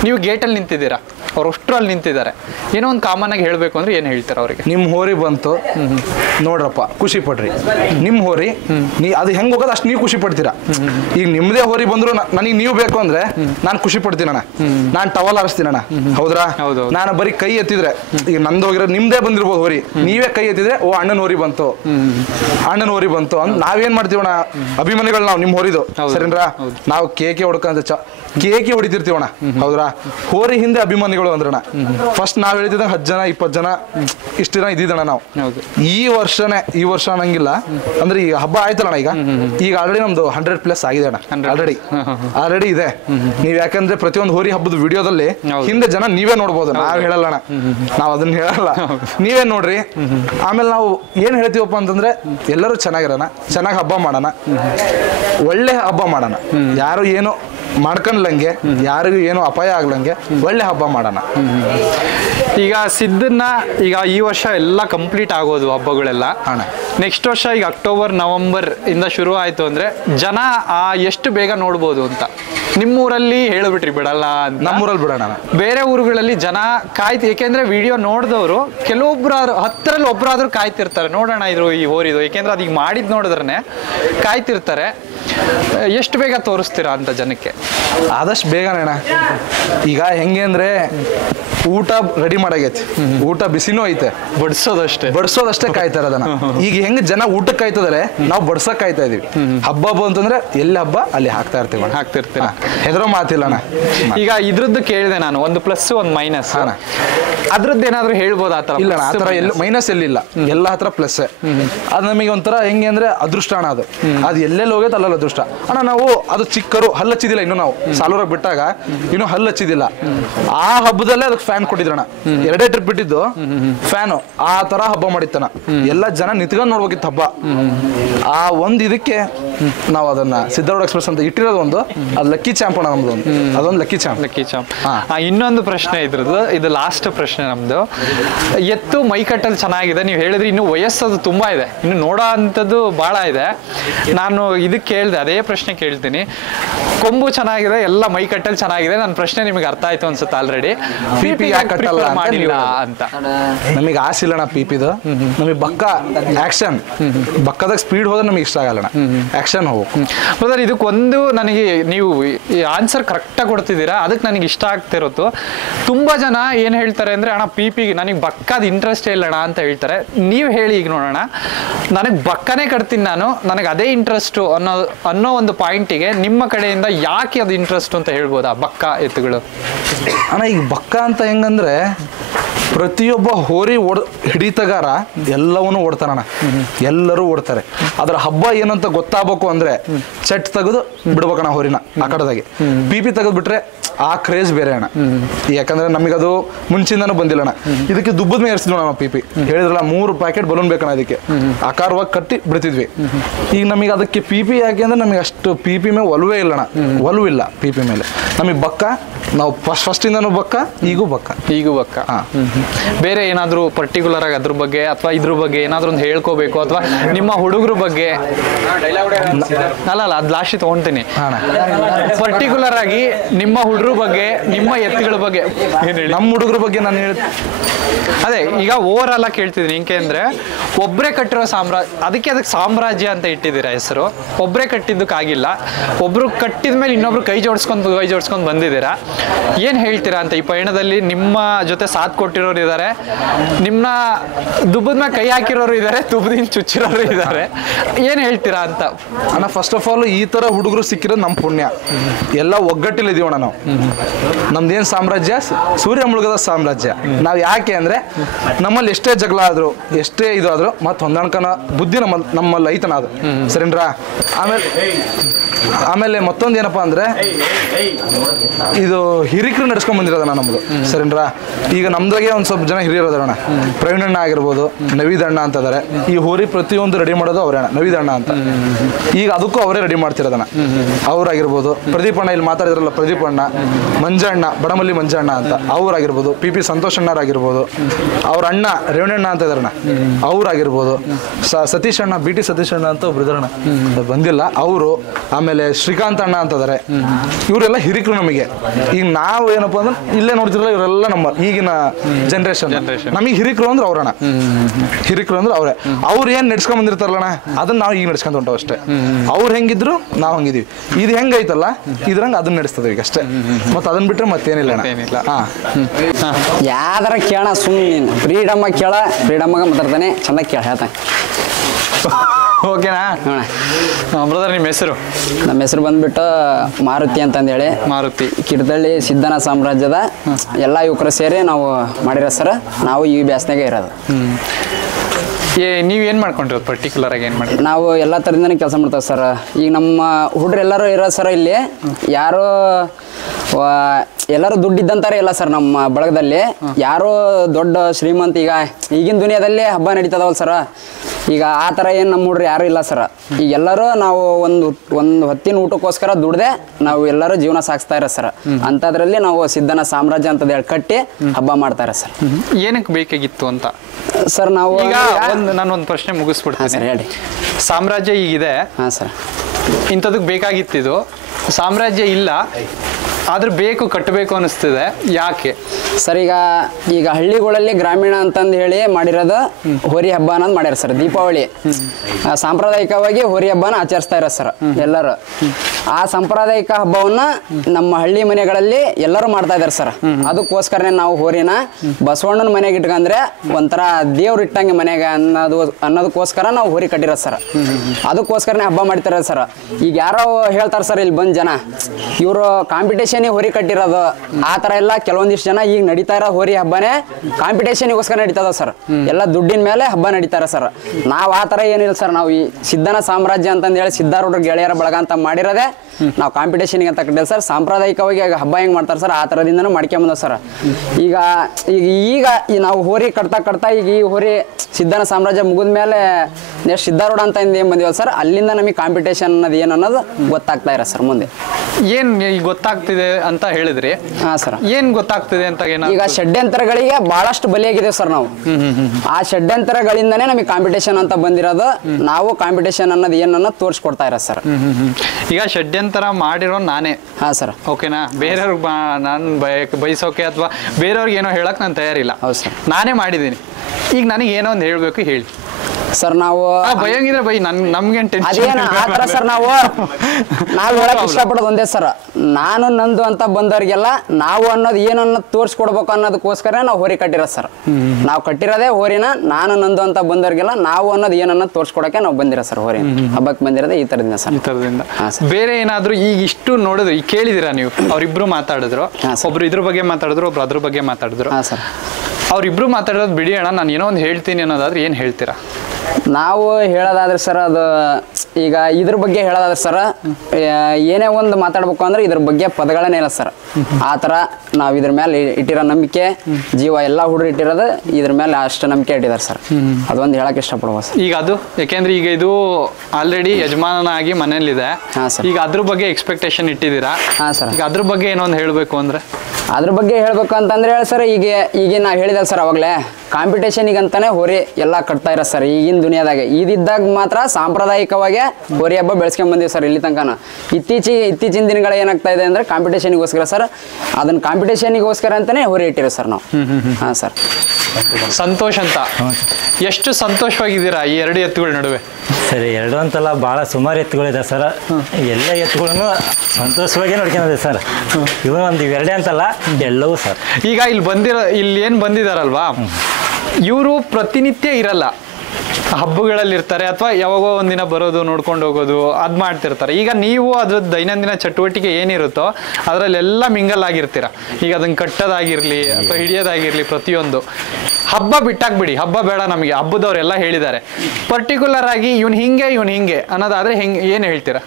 ನೀವು ಗೇಟಲ್ಲಿ ನಿಂತಿದ್ದೀರಾ, ಅವ್ರು ಅಷ್ಟರಲ್ಲಿ ನಿಂತಿದ್ದಾರೆ, ಏನೋ ಒಂದು ಕಾಮನ್ ಆಗಿ ಹೇಳಬೇಕು ಅಂದ್ರೆ ಏನು ಹೇಳ್ತಾರೆ ಅವ್ರಿಗೆ? ನಿಮ್ಮ ಹೋರಿ ಬಂತು ನೋಡ್ರಪ್ಪ, ಖುಷಿ ಪಡ್ರಿ. ನಿಮ್ಮ ಹೋರಿ ಅದು ಹೆಂಗ್ ಹೋಗೋದು ಅಷ್ಟು ನೀವು ಖುಷಿ ಪಡ್ತೀರಾ. ಈಗ ನಿಮ್ದೇ ಹೋರಿ ಬಂದ್ರು ನನಗೆ ನೀವು ಬೇಕು ಅಂದ್ರೆ ನಾನು ಖುಷಿ ಪಡ್ತೀನಣ್ಣ, ನಾನು ಟವಲ್ ಆರಿಸ್ತೀನಣ್ಣ. ಹೌದ್ರಾ? ನಾನು ಬರೀ ಕೈ ಎತ್ತಿದ್ರೆ, ಈಗ ನಂದು ಹೋಗಿರೋ ನಿಮ್ದೇ ಬಂದಿರ್ಬೋದು ಹೋರಿ, ನೀವೇ ಕೈ ಎತ್ತಿದ್ರೆ ಓ ಅಣ್ಣನ ಹೋರಿ ಬಂತು, ಅಣ್ಣನ ಹೋರಿ ಬಂತು ಅಂತ ನಾವೇನ್ ಮಾಡ್ತೀವಣ್ಣ, ಅಭಿಮಾನಿಗಳು ನಾವು ನಿಮ್ಮ ಹೋರಿದು ಸರಿನ್ರಾ, ನಾವು ಕೇಕೆ ಹೊಡ್ಕಂತ ಕೇಕೆ ಹೊಡಿತಿರ್ತೀವಣ್ಣ. ಹೌದ್ರಾ? ಹೋರಿ ಹಿಂದೆ ಅಭಿಮಾನಿಗಳು ಮನೆಗಳು ಅಂದ್ರಣ ಫಸ್ಟ್ ನಾವ್ ಹೇಳಿದ 10 ಜನ 20 ಜನ ಇಷ್ಟು ದಿನ ಇದ್ದಿದ್ದಣ್ಣ ನಾವು. ಈ ವರ್ಷ ಅನ್ನಂಗಿಲ್ಲ ಅಂದ್ರೆ ಈಗ ಹಬ್ಬ ಆಯ್ತಲ್ಲ ಈಗ ಆಲ್ರೆಡಿ ನಮ್ದು 100+ ಆಗಿದೆ ಅಣ್ಣ. ಆಲ್ರೆಡಿ ಇದೆ. ನೀವ್ ಯಾಕಂದ್ರೆ ಪ್ರತಿಯೊಂದು ಹೋರಿ ಹಬ್ಬದ ವಿಡಿಯೋದಲ್ಲಿ ಹಿಂದೆ ಜನ ನೀವೇ ನೋಡ್ಬೋದು, ನಾವ್ ಹೇಳಲ್ಲ ಅಣ್ಣ, ನಾವ್ ಅದನ್ನ ಹೇಳಲ್ಲ, ನೀವೇ ನೋಡ್ರಿ. ಆಮೇಲೆ ನಾವು ಏನ್ ಹೇಳ್ತೀವಪ್ಪ ಅಂತಂದ್ರೆ ಎಲ್ಲರೂ ಚೆನ್ನಾಗಿರೋಣ, ಚೆನ್ನಾಗಿ ಹಬ್ಬ ಮಾಡೋಣ, ಒಳ್ಳೆ ಹಬ್ಬ ಮಾಡೋಣ, ಯಾರು ಏನು ಮಾಡ್ಕೊಂಡ್ಲಂಗೆ, ಯಾರಿಗೂ ಏನು ಅಪಾಯ ಆಗ್ಲಂಗೆ ಒಳ್ಳೆ ಹಬ್ಬ ಮಾಡೋಣ. ಈಗ ಸಿದ್ದನ್ನ ಈಗ ಈ ವರ್ಷ ಎಲ್ಲ ಕಂಪ್ಲೀಟ್ ಆಗೋದು ಹಬ್ಬಗಳೆಲ್ಲ. ನೆಕ್ಸ್ಟ್ ವರ್ಷ ಈಗ ಅಕ್ಟೋಬರ್ ನವೆಂಬರ್ ಇಂದ ಶುರು ಆಯ್ತು ಅಂದ್ರೆ ಜನ ಎಷ್ಟು ಬೇಗ ನೋಡ್ಬೋದು ಅಂತ ನಿಮ್ಮೂರಲ್ಲಿ ಹೇಳ್ಬಿಟ್ರಿ ಬಿಡಲ್ಲ ಅಂತ. ನಮ್ಮೂರಲ್ಲಿ ಬಿಡೋಣ. ಬೇರೆ ಊರುಗಳಲ್ಲಿ ಜನ ಏಕೆಂದ್ರೆ ವಿಡಿಯೋ ನೋಡಿದವರು ಕೆಲವೊಬ್ರು 10ರಲ್ಲಿ ಒಬ್ರಾದ್ರೂ ಕಾಯ್ತಿರ್ತಾರೆ, ನೋಡೋಣ ಇದ್ರು ಈ ಹೋರಿದು, ಏಕೆಂದ್ರೆ ಅದೀಗ ಮಾಡಿದ್ ನೋಡಿದ್ರೆ ಕಾಯ್ತಿರ್ತಾರೆ. ಎಷ್ಟು ಬೇಗ ತೋರಿಸ್ತೀರಾ ಅಂತ ಜನಕ್ಕೆ? ಆದಷ್ಟು ಬೇಗನೇ ಅಣ್ಣ. ಈಗ ಹೆಂಗೆ ಅಂದ್ರೆ ಊಟ ರೆಡಿ ಮಾಡಾಗೈತಿ, ಊಟ ಬಿಸಿನೂ ಐತೆ, ಬಡಿಸೋದಷ್ಟೇ ಕಾಯ್ತಾರ ಅದನ್ನ. ಈಗ ಹೆಂಗ್ ಜನ ಊಟಕ್ಕೆ ಕಾಯ್ತದಾರೆ, ನಾವು ಬಡ್ಸಕ್ ಕಾಯ್ತಾ ಇದೀವಿ. ಹಬ್ಬ ಬಂತಂದ್ರೆ ಎಲ್ಲಿ ಹಬ್ಬ ಅಲ್ಲಿ ಹಾಕ್ತಿರ್ತೀವಿ. ಹೆದರೋ ಮಾತಿಲ್ಲ ಅಣ್ಣ. ಈಗ ಇದ್ರದ್ದು ಕೇಳಿದೆ ನಾನು, ಒಂದು ಪ್ಲಸ್ ಒಂದು ಮೈನಸ್, ಅದ್ರದ್ದು ಏನಾದ್ರು ಹೇಳ್ಬೋದು? ಆತರ ಇಲ್ಲ ಅಣ್ಣ, ಆತರ ಎಲ್ಲ ಮೈನಸ್ ಎಲ್ಲಿಲ್ಲ, ಎಲ್ಲ ಹತ್ರ ಪ್ಲಸ್. ಅದು ನಮಗೆ ಒಂಥರ ಹೆಂಗೆ ಅಂದ್ರೆ ಅದೃಷ್ಟ ಅಣ್ಣ. ಅದು ಎಲ್ಲೆಲ್ಲಿ ಹೋಗೈತೆ ಅಲ್ಲಲ್ಲ ಅದೃಷ್ಟ ಅಣ್ಣ. ನಾವು ಅದು ಚಿಕ್ಕರು ಹಲ್ಲು ಹಚ್ಚಿದಿಲ್ಲ ಇನ್ನು, ನಾವು ಸಾಲೂರಾಗ ಬಿಟ್ಟಾಗ ಇನ್ನು ಹಲ್ಲು ಹಚ್ಚಿದಿಲ್ಲ. ಆ ಹಬ್ಬದಲ್ಲೇ ಅದಕ್ಕೆ ಫ್ಯಾನ್ ಕೊಟ್ಟಿದ್ರಣ, 2 ಟ್ರಿಪ್ ಬಿಟ್ಟಿದ್ದು ಫ್ಯಾನು. ಆ ತರ ಹಬ್ಬ ಮಾಡಿತ್ತಣ್ಣ. ಎಲ್ಲ ಜನ ನಿಂತ್ಕೊಂಡು ನೋಡ್ಬೇಕಿತ್ತು ಹಬ್ಬ. ಆ ಒಂದು ಇದಕ್ಕೆ ನಾವು ಅದನ್ನ ಸಿದ್ಧಾರೂಢ ಎಕ್ಸ್ಪ್ರೆಸ್ ಅಂತ ಇಟ್ಟಿರೋದು ಒಂದು, ಅದು ಲಕ್ಕಿ ಚಾಂಪ್ ಅಣ್ಣ ನಮ್ದು. ಅದೊಂದು ಲಕ್ಕಿ ಚಾಂಪ್. ಇನ್ನೊಂದು ಪ್ರಶ್ನೆ ಇದ್ರದ್ದು, ಇದು ಲಾಸ್ಟ್ ಪ್ರಶ್ನೆ ನಮ್ದು. ಎತ್ತು ಮೈಕಟ್ಟಲ್ಲಿ ಚೆನ್ನಾಗಿದೆ ನೀವು ಹೇಳಿದ್ರಿ, ಇನ್ನು ವಯಸ್ಸದು ತುಂಬಾ ಇದೆ, ಇನ್ನು ನೋಡೋ ಅಂಥದ್ದು ಬಹಳ ಇದೆ. ನಾನು ಇದಕ್ಕೆ ಕೇಳಿದೆ, ಅದೇ ಪ್ರಶ್ನೆ ಕೇಳ್ತೀನಿ. ಕೊಂಬು ಚೆನ್ನಾಗಿದೆ, ಎಲ್ಲ ಮೈಕಟ್ಟಲ್ಲಿ ಚೆನ್ನಾಗಿದೆ. ನನ್ನ ಪ್ರಶ್ನೆ ನಿಮಗೆ ಅರ್ಥ ಆಯ್ತು ಅನ್ಸುತ್ತೆ ಆಲ್ರೆಡಿ. ಪಿಪಿ ಯಾಕೆ ಕಟ್ಟಲ್ಲ ಮಾಡಿಲ್ಲ ಅಂತ ನಮಗೆ ಆಸೆ ಇಲ್ಲಣ್ಣ. ಪಿಪಿದು ನಮಗೆ ಬಕ್ಕ ಆಕ್ಷನ್, ಬಕ್ಕದಾಗ ಸ್ಪೀಡ್ ಹೋದ್ರೆ ನಮಗೆ ಇಷ್ಟ ಆಗಲ್ಲ. ಆಕ್ಷನ್ ಹೋಗ್ಬೇಕು. ಇದಕ್ಕೊಂದು ನನಗೆ ನೀವು ಆನ್ಸರ್ ಕರೆಕ್ಟಾಗಿ ಕೊಡ್ತಿದ್ದೀರಾ, ಅದಕ್ಕೆ ನನಗೆ ಇಷ್ಟ ಆಗ್ತಿರೋದು. ತುಂಬಾ ಜನ ಏನ್ ಹೇಳ್ತಾರೆ ಅಂದ್ರೆ, ಅಣ್ಣ ಪಿಪಿಗೆ ನನಗೆ ಬಕ್ಕದ ಇಂಟ್ರೆಸ್ಟ್ ಇಲ್ಲಣ್ಣ ಅಂತ ಹೇಳ್ತಾರೆ. ನೀವು ಹೇಳಿ ಈಗ ನೋಡೋಣ. ನನಗೆ ಬಕ್ಕನೇ ಕಟ್ತೀನಿ ನಾನು, ನನಗೆ ಅದೇ ಇಂಟ್ರೆಸ್ಟ್ ಅನ್ನೋ ಒಂದು ಪಾಯಿಂಟಿಗೆ ನಿಮ್ಮ ಕಡೆಯಿಂದ ಯಾಕೆ ಅದು ಇಂಟ್ರೆಸ್ಟ್ ಅಂತ ಹೇಳ್ಬೋದಾ ಬಕ್ಕ ಎತ್ತುಗಳು? ಅಣ್ಣ ಈಗ ಬಕ್ಕ ಅಂತ ಹೆಂಗಂದ್ರೆ ಪ್ರತಿಯೊಬ್ಬ ಹೋರಿ ಹಿಡಿತಗಾರ ಎಲ್ಲವನ್ನೂ ಓಡ್ತಾನಣ್ಣ, ಎಲ್ಲರೂ ಓಡ್ತಾರೆ. ಅದ್ರ ಹಬ್ಬ ಏನಂತ ಗೊತ್ತಾಗಬೇಕು ಅಂದ್ರೆ ಚಟ್ ತೆಗೆದು ಬಿಡ್ಬೇಕಣ್ಣ ಹೋರಿನ ಆ ಕಡೆದಾಗೆ. ಪಿಪಿ ತೆಗೆದು ಬಿಟ್ರೆ ಆ ಕ್ರೇಜ್ ಬೇರೆ ಅಣ್ಣ. ಯಾಕಂದ್ರೆ ನಮಗದು ಮುಂಚಿಂದನೂ ಬಂದಿಲ್ಲಣ್ಣ. ಇದಕ್ಕೆ ದುಬ್ಬದ ಮೇಲೆ ಏರಿಸಿದ್ವಿ ನಾವು. ಪಿಪಿ ಹೇಳಿದ್ರಲ್ಲ 3 ಪ್ಯಾಕೆಟ್ ಬಲೂನ್ ಬೇಕಣ್ಣ, ಅದಕ್ಕೆ ಆಕಾರವಾಗಿ ಕಟ್ಟಿ ಬಿಡ್ತಿದ್ವಿ. ಈಗ ನಮಗೆ ಅದಕ್ಕೆ ಪಿಪಿ ಯಾಕೆ ಅಂದ್ರೆ ನಮಗೆ ಅಷ್ಟು ಪಿಪಿ ಮೇಲೆ ಒಲವೇ ಇಲ್ಲಣ್ಣ, ಒಲವಿಲ್ಲ ಪಿಪಿ ಮೇಲೆ. ನಮಗೆ ಬಕ್ಕ, ನಾವು ಫಸ್ಟಿಂದನೂ ಬಕ್ಕ, ಈಗೂ ಬಕ್ಕ. ಬೇರೆ ಏನಾದ್ರು ಪರ್ಟಿಕ್ಯುಲರ್ ಆಗಿ ಅದ್ರ ಬಗ್ಗೆ ಅಥವಾ ಇದ್ರ ಬಗ್ಗೆ ಏನಾದ್ರು ಒಂದು ಹೇಳ್ಕೋಬೇಕು, ಅಥವಾ ನಿಮ್ಮ ಹುಡುಗರ ಬಗ್ಗೆ? ಅಲ್ಲ ಅದ್ ಲಾಸ್ಟ್ ತಗೊಂತೀನಿ. ಪರ್ಟಿಕ್ಯುಲರ್ ಆಗಿ ನಿಮ್ಮ ಹುಡುಗರ ಬಗ್ಗೆ, ನಿಮ್ಮ ಎತ್ತುಗಳ ಬಗ್ಗೆ. ನಮ್ಮ ಹುಡುಗರ ಬಗ್ಗೆ ನಾನು ಹೇಳ್ತೀನಿ. ಅದೇ ಈಗ ಓವರ್ ಆಲ್ ಕೇಳ್ತಿದ್ದೀನಿ. ಏಕೆ ಅಂದ್ರೆ ಒಬ್ರೇ ಕಟ್ಟಿರೋ ಅದಕ್ಕೆ ಸಾಮ್ರಾಜ್ಯ ಅಂತ ಇಟ್ಟಿದ್ದೀರಾ ಹೆಸರು. ಒಬ್ರೇ ಕಟ್ಟಿದ್ದಕ್ಕಾಗಿಲ್ಲ, ಒಬ್ರು ಕಟ್ಟಿದ ಮೇಲೆ ಇನ್ನೊಬ್ರು ಕೈ ಜೋಡಿಸ್ಕೊಂಡು ಬಂದಿದ್ದೀರಾ. ಏನ್ ಹೇಳ್ತೀರಾ ಅಂತ ಈ ಪಯಣದಲ್ಲಿ? ನಿಮ್ಮ ಜೊತೆ ಸಾಥ್ ಕೊಟ್ಟಿರೋರು ಇದ್ದಾರೆ, ನಿಮ್ಮ ದುಬ್ಬದ ಮೇಲೆ ಕೈ ಹಾಕಿರೋರು ಇದ್ದಾರೆ, ದುಬ್ಬದಿಂದ ಚುಚ್ಚಿರೋರು ಇದ್ದಾರೆ. ಏನ್ ಹೇಳ್ತೀರಾ ಅಂತ? ಅಣ್ಣ ಫಸ್ಟ್ ಆಫ್ ಆಲ್ ಈ ತರ ಹುಡುಗರು ಸಿಕ್ಕಿರೋದು ನಮ್ಮ ಪುಣ್ಯ. ಎಲ್ಲ ಒಗ್ಗಟ್ಟಿಲ್ ಇದೀವಣ್ಣ ನಾವು. ನಮ್ದೇನ್ ಸಾಮ್ರಾಜ್ಯ? ಸೂರ್ಯ ಮುಳುಗದ ಸಾಮ್ರಾಜ್ಯ. ನಾವ್ ಯಾಕೆ ಅಂದ್ರೆ ನಮ್ಮಲ್ಲಿ ಎಷ್ಟೇ ಜಗಳ ಆದ್ರು, ಎಷ್ಟೇ ಇದು ಆದ್ರು ಮತ್ತೆ ಹೊಂದಾಣಿಕನ ಬುದ್ಧಿ ನಮ್ಮಲ್ಲಿ ಐತನ ಅದು. ಸರಿನ್ರಾ? ಆಮೇಲೆ ಮತ್ತೊಂದು ಏನಪ್ಪಾ ಅಂದ್ರೆ ಇದು ಹಿರಿಕರು ನಡ್ಸ್ಕೊಂಡ್ ಬಂದಿರೋದಣ್ಣ ನಮ್ದು. ಸರಿನ್ರಾ? ಈಗ ನಮ್ದಾಗೆ ಒಂದ್ ಸ್ವಲ್ಪ ಜನ ಹಿರಿಯರೋದಣ್ಣ. ಪ್ರವೀಣ್ ಅಣ್ಣ ಆಗಿರ್ಬೋದು, ನವೀದ್ ಅಣ್ಣ ಅಂತ ಇದಾರೆ. ಈ ಹೋರಿ ಪ್ರತಿಯೊಂದು ರೆಡಿ ಮಾಡೋದು ಅವರೇ, ನವೀದ್ ಅಣ್ಣ ಅಂತ. ಈಗ ಅದಕ್ಕೂ ಅವರೇ ರೆಡಿ ಮಾಡ್ತಿರೋದಣ್ಣ. ಅವ್ರಾಗಿರ್ಬೋದು, ಪ್ರದೀಪ್ ಅಣ್ಣ ಇಲ್ಲಿ ಮಾತಾಡಿದ್ರಲ್ಲ, ಪ್ರದೀಪ್ ಅಣ್ಣ, ಮಂಜಣ್ಣ, ಬಡಮಲ್ಲಿ ಮಂಜಣ್ಣ ಅಂತ ಅವ್ರಾಗಿರ್ಬೋದು, ಪಿ ಸಂತೋಷ್ ಅಣ್ಣರಾಗಿರ್ಬೋದು, ಅವ್ರ ಅಣ್ಣ ರೇವಣಣ್ಣ ಅಂತ ಇದಾರಣ್ಣ, ಅವ್ರಾಗಿರ್ಬೋದು, ಸತೀಶ್ ಅಣ್ಣ, BT ಸತೀಶ್ ಅಣ್ಣ ಅಂತ ಒಬ್ರು ಇದಾರಣ್ಣ, ಬಂದಿಲ್ಲ ಅವರು. ಆಮೇಲೆ ಶ್ರೀಕಾಂತ್ ಅಣ್ಣ ಅಂತ ಇದಾರೆ. ಇವರೆಲ್ಲ ಹಿರಿಕರು ನಮಗೆ. ಈಗ ನಾವು ಏನಪ್ಪಾ ಅಂದ್ರೆ ಇಲ್ಲೇ ನೋಡ್ತಿರಲ್ಲ, ಇವರೆಲ್ಲ ನಮ್ಮ ಈಗಿನ ಜನರೇಷನ್. ನಮಗೆ ಹಿರಿಕರು ಅಂದ್ರೆ ಅವ್ರಣ್ಣ, ಹಿರಿಕರು ಅಂದ್ರೆ ಅವ್ರೆ. ಅವ್ರು ಏನ್ ನಡ್ಸ್ಕೊಂಡ್ ಬಂದಿರ್ತಾರಲ್ಲಣ್ಣ, ಅದನ್ನ ನಾವು ಈಗ ನಡ್ಸ್ಕೊಂಡ್ ಹೊಂಟವ್ ಅಷ್ಟೇ. ಅವ್ರು ಹೆಂಗಿದ್ರು ನಾವು ಹಂಗಿದೀವಿ. ಇದು ಹೆಂಗೈತಲ್ಲ ಇದ್ರಂಗ ಅದನ್ನ ನಡೆಸ್ತದೆ ಈಗ ಅಷ್ಟೇ. ಮತ್ತೆ ಅದನ್ನ ಬಿಟ್ರೆ ಮತ್ತೇನಿಲ್ಲ ಅಣ್ಣ. ಯಾವ್ದಾರ ಕೇಳ ಸುಮ್ಮನೆ ಫ್ರೀಡಮ್ ಕೇಳ, ಫ್ರೀಡಮ್ ಮಾತಾಡ್ತಾನೆ, ಚಂದ ಕೇಳ ಹೇಳ್ತಾನೆ. ಓಕೆನಾ ಬ್ರದರ್, ನಿಮ್ಮ ಹೆಸರು? ನಮ್ಮ ಹೆಸರು ಬಂದ್ಬಿಟ್ಟು ಮಾರುತಿ ಅಂತಂದೇಳಿ. ಮಾರುತಿ. ಕಿಡದಳ್ಳಿ ಸಿದ್ದನ ಸಾಮ್ರಾಜ್ಯದ ಎಲ್ಲ ಯುವಕರು ಸೇರಿ ನಾವು ಮಾಡಿರೋ ಸರ್. ನಾವು ಈ ಬ್ಯಾಸ್ನಾಗೆ ಇರೋದು. ನೀವ್ ಏನ್ ಮಾಡ್ಕೊಂಡಿರೋದು ಪರ್ಟಿಕ್ಯುಲರ್ ಆಗಿ? ಏನ್ ಮಾಡಿ ನಾವು ಎಲ್ಲ ಥರದಿಂದನೇ ಕೆಲಸ ಮಾಡ್ತೇವೆ ಸರ್. ಈಗ ನಮ್ಮ ಹುಡ್ರು ಎಲ್ಲರೂ ಇರೋದು ಸರ್. ಇಲ್ಲಿ ಯಾರು ಎಲ್ಲರೂ ದುಡ್ಡಿದ್ದಂತಾರೆ ಇಲ್ಲ ಸರ್ ನಮ್ಮ ಬಳಗದಲ್ಲಿ. ಯಾರು ದೊಡ್ಡ ಶ್ರೀಮಂತ ಈಗಿನ ದುನಿಯಾದಲ್ಲಿ ಹಬ್ಬ ನಡೀತದವಲ್ಲ ಸರ, ಈಗ ಆ ಥರ ಏನು ನಮ್ಮ ಹುಡ್ರು ಯಾರು ಇಲ್ಲ ಸರ್. ಈಗ ಎಲ್ಲರೂ ನಾವು ಒಂದು ಹೊತ್ತಿನ ಊಟಕ್ಕೋಸ್ಕರ ದುಡ್ದೆ ನಾವು ಎಲ್ಲರೂ ಜೀವನ ಸಾಗಿಸ್ತಾ ಇರೋ ಸರ್. ಅಂಥದ್ರಲ್ಲಿ ನಾವು ಸಿದ್ದನ ಸಾಮ್ರಾಜ್ಯ ಅಂತ ಹೇಳಿ ಕಟ್ಟಿ ಹಬ್ಬ ಮಾಡ್ತಾರೆ ಸರ್. ಏನಕ್ಕೆ ಬೇಕಾಗಿತ್ತು ಅಂತ ಸರ್ ನಾವು ಈಗ ನಾನು ಒಂದು ಪ್ರಶ್ನೆ ಮುಗಿಸ್ಬಿಡ್ತೀನಿ ಸರ್. ಹೇಳಿ. ಸಾಮ್ರಾಜ್ಯ ಈಗಿದೆ. ಹಾಂ ಸರ್. ಇಂಥದಕ್ಕೆ ಬೇಕಾಗಿತ್ತಿದು. ಸಾಮ್ರಾಜ್ಯ ಇಲ್ಲ ಆದ್ರೆ ಬೇಕು, ಕಟ್ಟಬೇಕು ಅನಿಸ್ತಿದೆ. ಯಾಕೆ ಸರ್? ಈಗ ಹಳ್ಳಿಗಳಲ್ಲಿ ಗ್ರಾಮೀಣ ಅಂತಂದು ಹೇಳಿ ಮಾಡಿರೋದು ಹೋರಿ ಹಬ್ಬ ಅನ್ನೋದು ಮಾಡ್ಯಾರ ಸರ್. ದೀಪಾವಳಿ ಸಾಂಪ್ರದಾಯಿಕವಾಗಿ ಹೋರಿ ಹಬ್ಬನ ಆಚರಿಸ್ತಾ ಇರೋ ಸರ್ ಎಲ್ಲರೂ. ಆ ಸಾಂಪ್ರದಾಯಿಕ ಹಬ್ಬವನ್ನ ನಮ್ಮ ಹಳ್ಳಿ ಮನೆಗಳಲ್ಲಿ ಎಲ್ಲರೂ ಮಾಡ್ತಾ ಇದಾರೆ ಸರ್. ಅದಕ್ಕೋಸ್ಕರನೇ ನಾವು ಹೋರಿನ ಬಸವಣ್ಣನ ಮನೆಗೆ ಇಟ್ಕಂದ್ರೆ ಒಂಥರ ದೇವ್ರು ಇಟ್ಟಂಗೆ ಮನೆಗೆ ಅನ್ನೋದಕ್ಕೋಸ್ಕರ ನಾವು ಹೋರಿ ಕಟ್ಟಿರೋದು ಸರ್. ಅದಕ್ಕೋಸ್ಕರನೇ ಹಬ್ಬ ಮಾಡ್ತಿರೋದು ಸರ್. ಈಗ ಯಾರೋ ಹೇಳ್ತಾರೆ ಸರ್ ಇಲ್ಲಿ ಬಂದು ಜನ, ಇವರು ಕಾಂಪಿಟೇಷನ್ ಹೋರಿ ಕಟ್ಟಿರೋದು ಆ ಥರ ಎಲ್ಲ. ಕೆಲವೊಂದಿಷ್ಟು ಜನ ಈಗ ನಡೀತಾ ಇರೋ ಹೋರಿ ಹಬ್ಬನೇ ಕಾಂಪಿಟೇಷನ್ಗೋಸ್ಕರ ನಡೀತದ ಸರ್. ಎಲ್ಲ ದುಡ್ಡಿನ ಮೇಲೆ ಹಬ್ಬ ನಡೀತಾರೆ ಸರ್. ನಾವು ಆ ಥರ ಏನಿಲ್ಲ ಸರ್. ನಾವು ಈ ಸಿದ್ದನ ಸಾಮ್ರಾಜ್ಯ ಅಂತಂದು ಹೇಳಿ ಸಿದ್ಧಾರೂಢರು ಗೆಳೆಯರ ಬಳಗ ಅಂತ ಮಾಡಿರೋದೇ ನಾವು ಕಾಂಪಿಟೇಷನ್ಗೆ ಅಂತ ಕಟ್ಟಿಲ್ಲ ಸರ್. ಸಾಂಪ್ರದಾಯಿಕವಾಗಿ ಹಬ್ಬ ಹೆಂಗೆ ಮಾಡ್ತಾರೆ ಸರ್ ಆ ಥರದಿಂದನೂ ಮಾಡ್ಕೊಂಬಂದ ಸರ್. ಈಗ ನಾವು ಹೋರಿ ಕಟ್ತಾ ಈಗ ಈ ಹೋರಿ ಸಿದ್ದನ ಸಾಮ್ರಾಜ್ಯ ಮುಗಿದ ಮೇಲೆ ನೆಕ್ಸ್ಟ್ ಸಿದ್ಧಾರೂಢ ಅಂತ ಏನು ಬಂದಿವಲ್ಲ ಸರ್, ಅಲ್ಲಿಂದ ನಮಗೆ ಕಾಂಪಿಟೇಷನ್ ಅನ್ನೋದು ಏನು ಅನ್ನೋದು ಗೊತ್ತಾಗ್ತಾ ಇರೋ ಸರ್. ಮುಂದೆ ಏನ್ ಗೊತ್ತಾಗ್ತಿದೆ ಅಂತ ಹೇಳಿದ್ರಿ. ಹಾಂ ಸರ್. ಏನ್ ಗೊತ್ತಾಗ್ತಿದೆ ಅಂತ? ಈಗ ಷಡ್ಯಂತರಗಳಿಗೆ ಬಹಳಷ್ಟು ಬಲಿಯಾಗಿದೆ ಸರ್ ನಾವು. ಆ ಷಡ್ಯಂತರಗಳಿಂದನೇ ನಮಗೆ ಕಾಂಪಿಟೇಷನ್ ಅಂತ ಬಂದಿರೋದು. ನಾವು ಕಾಂಪಿಟೇಷನ್ ಅನ್ನೋದು ಏನನ್ನ ತೋರಿಸ್ಕೊಡ್ತಾ ಇರೋ ಸರ್. ಈಗ ಷಡ್ಯಂತರ ಮಾಡಿರೋ ನಾನೇ. ಹಾಂ ಸರ್. ಓಕೆನಾ? ಬೇರೆಯವ್ರಿಗೆ ನಾನು ಬಯಸೋಕೆ ಅಥವಾ ಬೇರೆಯವ್ರಿಗೆ ಏನೋ ಹೇಳಕ್ ನಾನು ತಯಾರಿಲ್ಲ. ಹೌದು ಸರ್. ನಾನೇ ಮಾಡಿದ್ದೀನಿ. ಈಗ ನನಗೆ ಏನೋ ಒಂದು ಹೇಳ್ಬೇಕು, ಹೇಳಿ ಸರ್. ನಾವು ಭಯಂಗಿದ್ರೆ ಬೈ, ನಮ್ಗೇನ್ ಅದೇನು ಆ ಥರ ಸರ್. ನಾವು ಹೇಳಕ್ ಇಷ್ಟಪಡೋದು ಒಂದೇ ಸರ್, ನಾನು ನಂದು ಅಂತ ಬಂದವ್ರಿಗೆಲ್ಲ ನಾವು ಅನ್ನೋದು ಏನನ್ನ ತೋರಿಸ್ಕೊಡ್ಬೇಕು ಅನ್ನೋದಕ್ಕೋಸ್ಕರ ನಾವು ಹೋರಿ ಕಟ್ಟಿರೋದು ಸರ್. ನಾವು ಕಟ್ಟಿರೋದೇ ಹೋರಿನ ನಾನು ನಂದು ಅಂತ ಬಂದವ್ರಿಗೆಲ್ಲ ನಾವು ಅನ್ನೋದು ಏನನ್ನ ತೋರಿಸ್ಕೊಡಕ್ಕೆ ನಾವು ಬಂದಿರೋ ಸರ್. ಹೋರಿ ಹಬ್ಬಕ್ಕೆ ಬಂದಿರೋದೇ ಈ ಥರದಿಂದ ಸರ್. ಈ ಥರದಿಂದ ಬೇರೆ ಏನಾದ್ರು ಈಗ ಇಷ್ಟು ನೋಡಿದ್ರು, ಈಗ ಕೇಳಿದಿರಾ ನೀವು? ಅವ್ರಿಬ್ರು ಮಾತಾಡಿದ್ರು, ಒಬ್ರು ಇದ್ರ ಬಗ್ಗೆ ಮಾತಾಡಿದ್ರು, ಒಬ್ರು ಅದ್ರ ಬಗ್ಗೆ ಮಾತಾಡಿದ್ರು. ಹಾಂ ಸರ್. ಅವ್ರಿಬ್ರು ಮಾತಾಡೋದು ಬಿಡಿ ಅಣ್ಣ, ನಾನು ಏನೋ ಒಂದು ಹೇಳ್ತೀನಿ ಅನ್ನೋದಾದ್ರೆ ಏನು ಹೇಳ್ತೀರಾ? ನಾವು ಹೇಳೋದಾದ್ರೆ ಸರ್, ಅದು ಈಗ ಇದ್ರ ಬಗ್ಗೆ ಹೇಳೋದಾದ್ರೆ ಸರ್, ಏನೇ ಒಂದು ಮಾತಾಡ್ಬೇಕು ಅಂದ್ರೆ ಇದ್ರ ಬಗ್ಗೆ ಪದಗಳನ್ನೇ ಇಲ್ಲ ಸರ್. ಆ ಥರ ನಾವು ಇದ್ರ ಮೇಲೆ ಇಟ್ಟಿರೋ ನಂಬಿಕೆ, ಜೀವ ಎಲ್ಲ ಹುಡುಗರು ಇಟ್ಟಿರೋದು ಇದ್ರ ಮೇಲೆ ಅಷ್ಟು ನಂಬಿಕೆ ಇಟ್ಟಿದ್ದಾರೆ ಸರ್. ಅದೊಂದು ಹೇಳಕ್ಕೆ ಇಷ್ಟಪಡ್ಬೋದು ಸರ್. ಈಗ ಅದು ಯಾಕೆಂದ್ರೆ ಈಗ ಇದು ಆಲ್ರೆಡಿ ಯಜಮಾನನಾಗಿ ಮನೇಲಿದೆ. ಈಗ ಅದ್ರ ಬಗ್ಗೆ ಎಕ್ಸ್ಪೆಕ್ಟೇಷನ್ ಇಟ್ಟಿದ್ದೀರಾ? ಹಾಂ ಸರ್. ಈಗ ಅದ್ರ ಬಗ್ಗೆ ಏನೋ ಒಂದು ಹೇಳಬೇಕು ಅಂದ್ರೆ? ಅದ್ರ ಬಗ್ಗೆ ಹೇಳ್ಬೇಕು ಅಂತಂದ್ರೆ ಹೇಳಿ ಸರ್, ಈಗ ನಾ ಹೇಳಿದಲ್ಲ ಸರ್ ಅವಾಗಲೇ, ಕಾಂಪಿಟೇಷನಿಗಂತಾನೆ ಹೋರಿ ಎಲ್ಲ ಕಟ್ತಾ ಇರೋ ಸರ್. ಈಗಿನ ದುನಿಯಾದಾಗೆ ಇದಿದ್ದಾಗ ಮಾತ್ರ ಸಾಂಪ್ರದಾಯಿಕವಾಗಿ ಹೋರಿ ಹಬ್ಬ ಬೆಳೆಸ್ಕೊಂಡ್ ಬಂದೀವಿ ಸರ್ ಇಲ್ಲಿ ತನಕ. ಇತ್ತೀಚಿನ ದಿನಗಳು ಏನಾಗ್ತಾ ಇದೆ ಅಂದ್ರೆ ಕಾಂಪಿಟೇಷನಿಗೋಸ್ಕರ ಸರ್, ಅದನ್ನ ಕಾಂಪಿಟೇಷನಿಗೋಸ್ಕರ ಅಂತಾನೆ ಹೋರಿ ಇಟ್ಟಿರೋ ಸರ್ ನಾವು. ಹಾಂ ಸರ್. ಸಂತೋಷ್ ಅಂತ, ಎಷ್ಟು ಸಂತೋಷವಾಗಿದ್ದೀರಾ ಈ ಎರಡು ಎತ್ತುಗಳ ನಡುವೆ? ಸರಿ, ಎರಡು ಅಂತಲ್ಲ, ಭಾಳ ಸುಮಾರು ಎತ್ತುಗಳಿದೆ ಸರ್. ಎಲ್ಲ ಎತ್ತುಗಳನ್ನು ಸಂತೋಷವಾಗಿ ನೋಡ್ಕೊಂಡಿದೆ ಸರ್. ಇವು ಒಂದು ಇವೆರಡೇ ಅಂತಲ್ಲ, ಎಲ್ಲವೂ ಸರ್. ಈಗ ಇಲ್ಲಿ ಏನು ಬಂದಿದಾರಲ್ವಾ, ಇವರು ಪ್ರತಿನಿತ್ಯ ಇರಲ್ಲ, ಹಬ್ಬಗಳಲ್ಲಿ ಇರ್ತಾರೆ ಅಥವಾ ಯಾವಾಗೋ ಒಂದಿನ ಬರೋದು, ನೋಡ್ಕೊಂಡು ಹೋಗೋದು, ಅದು ಮಾಡ್ತಿರ್ತಾರೆ. ಈಗ ನೀವು ಅದ್ರದ್ದು ದೈನಂದಿನ ಚಟುವಟಿಕೆ ಏನಿರುತ್ತೋ ಅದರಲ್ಲೆಲ್ಲ ಮಿಂಗಲ್ ಆಗಿರ್ತೀರ. ಈಗ ಅದನ್ನ ಕಟ್ಟೋದಾಗಿರ್ಲಿ ಅಥವಾ ಹಿಡಿಯೋದಾಗಿರ್ಲಿ, ಪ್ರತಿಯೊಂದು ಹಬ್ಬ ಬಿಟ್ಟಾಕ್ಬಿಡಿ, ಹಬ್ಬ ಬೇಡ ನಮಗೆ, ಹಬ್ಬದವ್ರೆಲ್ಲ ಹೇಳಿದ್ದಾರೆ. ಪರ್ಟಿಕ್ಯುಲರ್ ಆಗಿ ಇವ್ನು ಹಿಂಗೆ ಅನ್ನೋದಾದ್ರೆ ಏನು ಹೇಳ್ತೀರಾ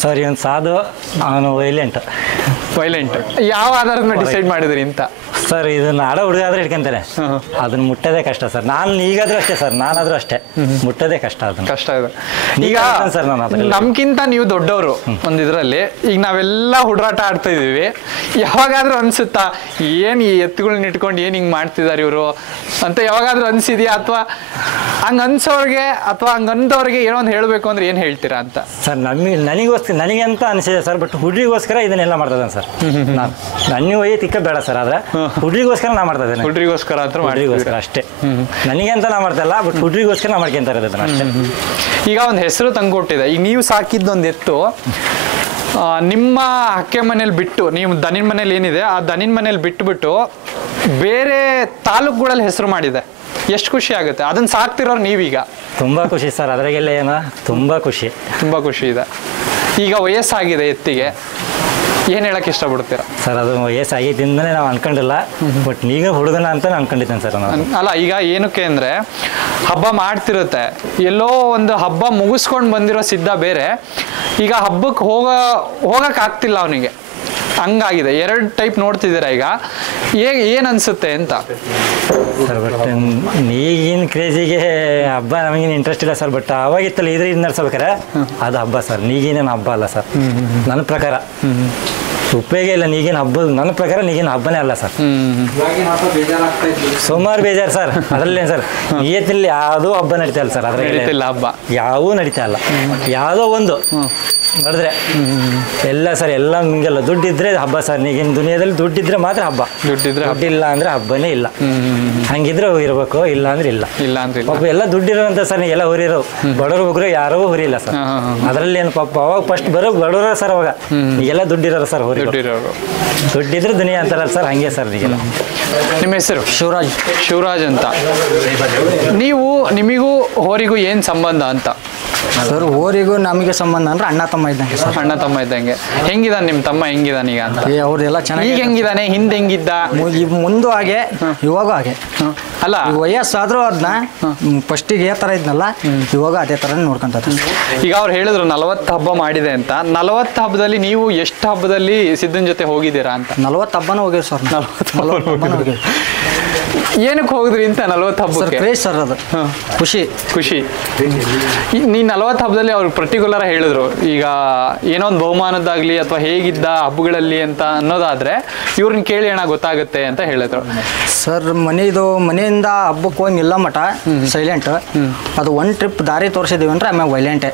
ಸರ್? ಇವನು ಸಾಧು, ಅವನು ವೈಲೆಂಟ್. ಯಾವ ಆಧಾರದ ಮೇಲೆ ಡಿಸೈಡ್ ಮಾಡಿದ್ರಿ ಅಂತ? ಸರ್, ಇದನ್ನ ಆಡೋ ಹುಡುಗ ಆದ್ರೆ ಇಟ್ಕೊಂತಾರೆ, ಅದನ್ನ ಮುಟ್ಟೋದೇ ಕಷ್ಟ ಸರ್. ನಾನು ಈಗಾದ್ರೂ ಅಷ್ಟೇ ಸರ್, ನಾನಾದ್ರೂ ಅಷ್ಟೇ, ಮುಟ್ಟೋದೇ ಕಷ್ಟ. ಅದನ್ನ ಕಷ್ಟ ಇದೆ. ಈಗ ಸರ್, ನಮ್ಗಿಂತ ನೀವು ದೊಡ್ಡವರು ಒಂದಿದ್ರಲ್ಲಿ, ಈಗ ನಾವೆಲ್ಲ ಹುಡುಗಾಟ ಆಡ್ತಾ ಇದೀವಿ. ಯಾವಾಗಾದ್ರೂ ಅನ್ಸುತ್ತಾ ಏನ್ ಈ ಎತ್ತುಗಳನ್ನ ಇಟ್ಕೊಂಡು ಏನ್ ಹಿಂಗ್ ಮಾಡ್ತಿದಾರೆ ಇವರು ಅಂತ ಯಾವಾಗಾದ್ರೂ ಅನ್ಸಿದ್ಯಾ? ಅಥವಾ ಹಂಗ ಅನ್ಸೋರ್ಗೆ ಅಥವಾ ಹಂಗ ಅಂದವ್ರಿಗೆ ಏನೋ ಒಂದು ಹೇಳ್ಬೇಕು ಅಂದ್ರೆ ಏನ್ ಹೇಳ್ತೀರಾ ಅಂತ? ಸರ್, ನನಗೆ ಅಂತ ಅನಿಸಿದೆ ಸರ್. ಬಟ್ ಹುಡ್ರಿಗೋಸ್ಕರ ಇದನ್ನೆಲ್ಲ ಮಾಡ್ತದೆ ಸರ್. ನನ್ನ ವೈಯಕ್ತಿಕ ಬೇಡ ಸರ್, ಆದ್ರೆ ಹುಡ್ರಿಗೋಸ್ಕರ ನಾ ಮಾಡ್ತಾ ಇದ್ದೇನೆ. ಹುಡ್ರಿಗೋಸ್ಕರ ಅಂತ ಹುಡ್ರಿಗೋಸ್ಕರ ಅಷ್ಟೇ. ನನಗೆ ಅಂತ ನಾ ಮಾಡ್ತಾ ಇಲ್ಲ, ಬಟ್ ಹುಡ್ರಿಗೋಸ್ಕರ ನಾ ಮಾಡ್ಕೊಂತ ಇರೋದು ಅಷ್ಟೇ. ಈಗ ಒಂದು ಹೆಸರು ತಂದ್ಕೊಟ್ಟಿದೆ. ಈಗ ನೀವು ಸಾಕಿದ್ದೊಂದು ಎತ್ತು ನಿಮ್ಮ ಅಕ್ಕೆ ಮನೇಲಿ ಬಿಟ್ಟು, ನೀವು ದನಿನ ಮನೇಲಿ ಏನಿದೆ ಆ ದನಿನ ಮನೇಲಿ ಬಿಟ್ಬಿಟ್ಟು ಬೇರೆ ತಾಲೂಕುಗಳಲ್ಲಿ ಹೆಸರು ಮಾಡಿದೆ. ಎಷ್ಟು ಖುಷಿ ಆಗುತ್ತೆ ಅದನ್ನ ಸಾಕ್ತಿರೋರು ನೀವೀಗ? ತುಂಬ ಖುಷಿ ಸರ್, ಅದ್ರಾಗೆಲ್ಲ ಏನೋ ತುಂಬ ಖುಷಿ. ತುಂಬ ಖುಷಿ ಇದೆ. ಈಗ ವಯಸ್ಸಾಗಿದೆ ಎತ್ತಿಗೆ, ಏನು ಹೇಳಕ್ಕೆ ಇಷ್ಟಪಡ್ತೀರಾ ಸರ್? ಅದು ವಯಸ್ಸಾಗಿದ್ದಿಂದಲೇ ನಾವು ಅನ್ಕೊಂಡಿಲ್ಲ, ಬಟ್ ಈಗ ಹುಡುಗನ ಅಂತ ಅನ್ಕೊಂಡಿದ್ದೇನೆ ಸರ್ ನಾನು. ಅಲ್ಲ, ಈಗ ಏನಕ್ಕೆ ಅಂದರೆ ಹಬ್ಬ ಮಾಡ್ತಿರುತ್ತೆ, ಎಲ್ಲೋ ಒಂದು ಹಬ್ಬ ಮುಗಿಸ್ಕೊಂಡು ಬಂದಿರೋ ಸಿದ್ಧ ಬೇರೆ, ಈಗ ಹಬ್ಬಕ್ಕೆ ಹೋಗಕ್ಕಾಗ್ತಿಲ್ಲ ಅವನಿಗೆ, ಹಂಗಾಗಿದೆ. 2 ಟೈಪ್ ನೋಡ್ತಿದ್ದೀರಾ ಈಗ, ಏನು ಅನ್ಸುತ್ತೆ ಅಂತ ಸರ್? ಬಟ್ ಈಗಿನ ಕ್ರೇಜಿಗೆ ಹಬ್ಬ ನಮಗೇನು ಇಂಟ್ರೆಸ್ಟ್ ಇಲ್ಲ ಸರ್, ಬಟ್ ಅವಾಗಿತ್ತಲ್ಲ ಇದು ನಡೆಸ್ಬೇಕಾರೆ ಅದು ಹಬ್ಬ ಸರ್. ಈಗಿನೇನು ಹಬ್ಬ ಅಲ್ಲ ಸರ್ ನನ್ನ ಪ್ರಕಾರ, ಉಪಯೋಗ ಇಲ್ಲ ನೀಗಿನ ಹಬ್ಬ. ನನ್ನ ಪ್ರಕಾರ ನೀಗಿನ ಹಬ್ಬನೇ ಅಲ್ಲ ಸರ್. ಸುಮಾರು ಬೇಜಾರು ಸರ್ ಅದರಲ್ಲೇನು ಸರ್, ನಿಯತ್ತಿನಲ್ಲಿ ಯಾವುದೋ ಹಬ್ಬ ನಡೀತಾ ಇಲ್ಲ ಸರ್. ಅದ್ರಾಗ ಹಬ್ಬ ಯಾವೂ ನಡೀತಾ ಇಲ್ಲ, ಯಾವುದೋ ಒಂದು ನಡೆದ್ರೆ ಎಲ್ಲ ಸರ್, ಎಲ್ಲ ನಿಮಗೆಲ್ಲ ದುಡ್ಡಿದ್ರೆ ಹಬ್ಬ ಸರ್. ಈಗಿನ ದುನಿಯಾದಲ್ಲಿ ದುಡ್ಡಿದ್ರೆ ಮಾತ್ರ ಹಬ್ಬ, ದುಡ್ಡಿಲ್ಲ ಅಂದ್ರೆ ಹಬ್ಬನೇ ಇಲ್ಲ. ಹಂಗಿದ್ರೆ ಇರಬೇಕು, ಇಲ್ಲ ಅಂದ್ರೆ ಇಲ್ಲ. ಪಾಪ ಎಲ್ಲ ದುಡ್ಡಿರೋಂಥ ಸರ್, ನೀವೆಲ್ಲ ಹೊರಿರೋ ಬಡವರು ಹೋಗ್ರೆ ಯಾರೋ ಹೊರಿಲ್ಲ ಸರ್. ಅದರಲ್ಲಿ ಏನು ಪಾಪ ಅವಾಗ ಫಸ್ಟ್ ಬರೋ ಬಡವರ ಸರ್, ಅವಾಗ ಈಗೆಲ್ಲ ದುಡ್ಡಿರೋರು ಸರ್, ದುಡ್ಡಿದ್ರೆ ದುನಿಯಾ ಅಂತಾರಲ್ಲ ಸರ್, ಹಂಗೆ ಸರ್ ಈಗೆಲ್ಲ. ನಿಮ್ಮ ಹೆಸರು? ಶಿವರಾಜ್ ಅಂತ. ನಿಮಗೂ ಹೋರಿಗೂ ಏನು ಸಂಬಂಧ ಅಂತ ಸರ್? ಹೋರಿಗೂ ನಮಗೆ ಸಂಬಂಧ ಅಂದ್ರೆ ಅಣ್ಣ ತಮ್ಮ ಇದ್ದಂಗೆ ಸರ್. ಅಣ್ಣ ತಮ್ಮ ಇದ್ದಂಗೆ. ಹೆಂಗಿದಾನೆ ನಿಮ್ಮ ತಮ್ಮ, ಹೆಂಗಿದಾನೆ ಈಗ ಅಂತ? ಅವ್ರದೆಲ್ಲ ಚೆನ್ನಾಗಿ. ಈಗ ಹೆಂಗಿದಾನೆ, ಹಿಂದೆ ಹೆಂಗಿದ್ದ? ಮುಂದೂ ಹಾಗೆ ಇವಾಗ ಹಾಗೆ. ಅಲ್ಲ, ವಯಸ್ಸಾದ್ರೂ ಅದನ್ನ ಫಸ್ಟಿಗೆ ಯಾವ ಥರ ಇದ್ನಲ್ಲ, ಇವಾಗ ಅದೇ ಥರ ನೋಡ್ಕೊಂತಾರೆ. ಈಗ ಅವ್ರು ಹೇಳಿದ್ರು 40 ಹಬ್ಬ ಮಾಡಿದೆ ಅಂತ. 40 ಹಬ್ಬದಲ್ಲಿ ನೀವು ಎಷ್ಟು ಹಬ್ಬದಲ್ಲಿ ಸಿದ್ಧನ ಜೊತೆ ಹೋಗಿದ್ದೀರಾ ಅಂತ? 40 ಹಬ್ಬನೂ ಹೋಗಿವಿ ಸರ್. 40 ಹಬ್ಬನೂ ಹೋಗಿವಿ. ಏನಕ್ಕೆ ಹೋಗಿದ್ರಿ ಅಂತ 40 ಹಬ್ಬಕ್ಕೆ? ಕ್ರೇಜ್ ಸರ್, ಅದು ಖುಷಿ. ನೀ 40 ಹಬ್ಬದಲ್ಲಿ ಅವ್ರು ಪರ್ಟಿಕ್ಯುಲರ್ ಹೇಳಿದ್ರು, ಈಗ ಏನೋ ಒಂದು ಬಹುಮಾನದಾಗ್ಲಿ ಅಥವಾ ಹೇಗಿದ್ದ ಹಬ್ಬಗಳಲ್ಲಿ ಅಂತ ಅನ್ನೋದಾದ್ರೆ ಇವ್ರನ್ನ ಕೇಳಿ ಅಣ್ಣ ಗೊತ್ತಾಗುತ್ತೆ ಅಂತ ಹೇಳಿದ್ರು ಸರ್. ಮನೆಯಿಂದ ಹಬ್ಬಕ್ಕೆ ಹೋಗಿ ನಿಲ್ಲ ಮಠ ಸೈಲೆಂಟ್. ಅದು ಒಂದು ಟ್ರಿಪ್ ದಾರಿ ತೋರಿಸಿದೀವಿ ಅಂದ್ರೆ ಆಮೇಲೆ ವೈಲೆಂಟೇ.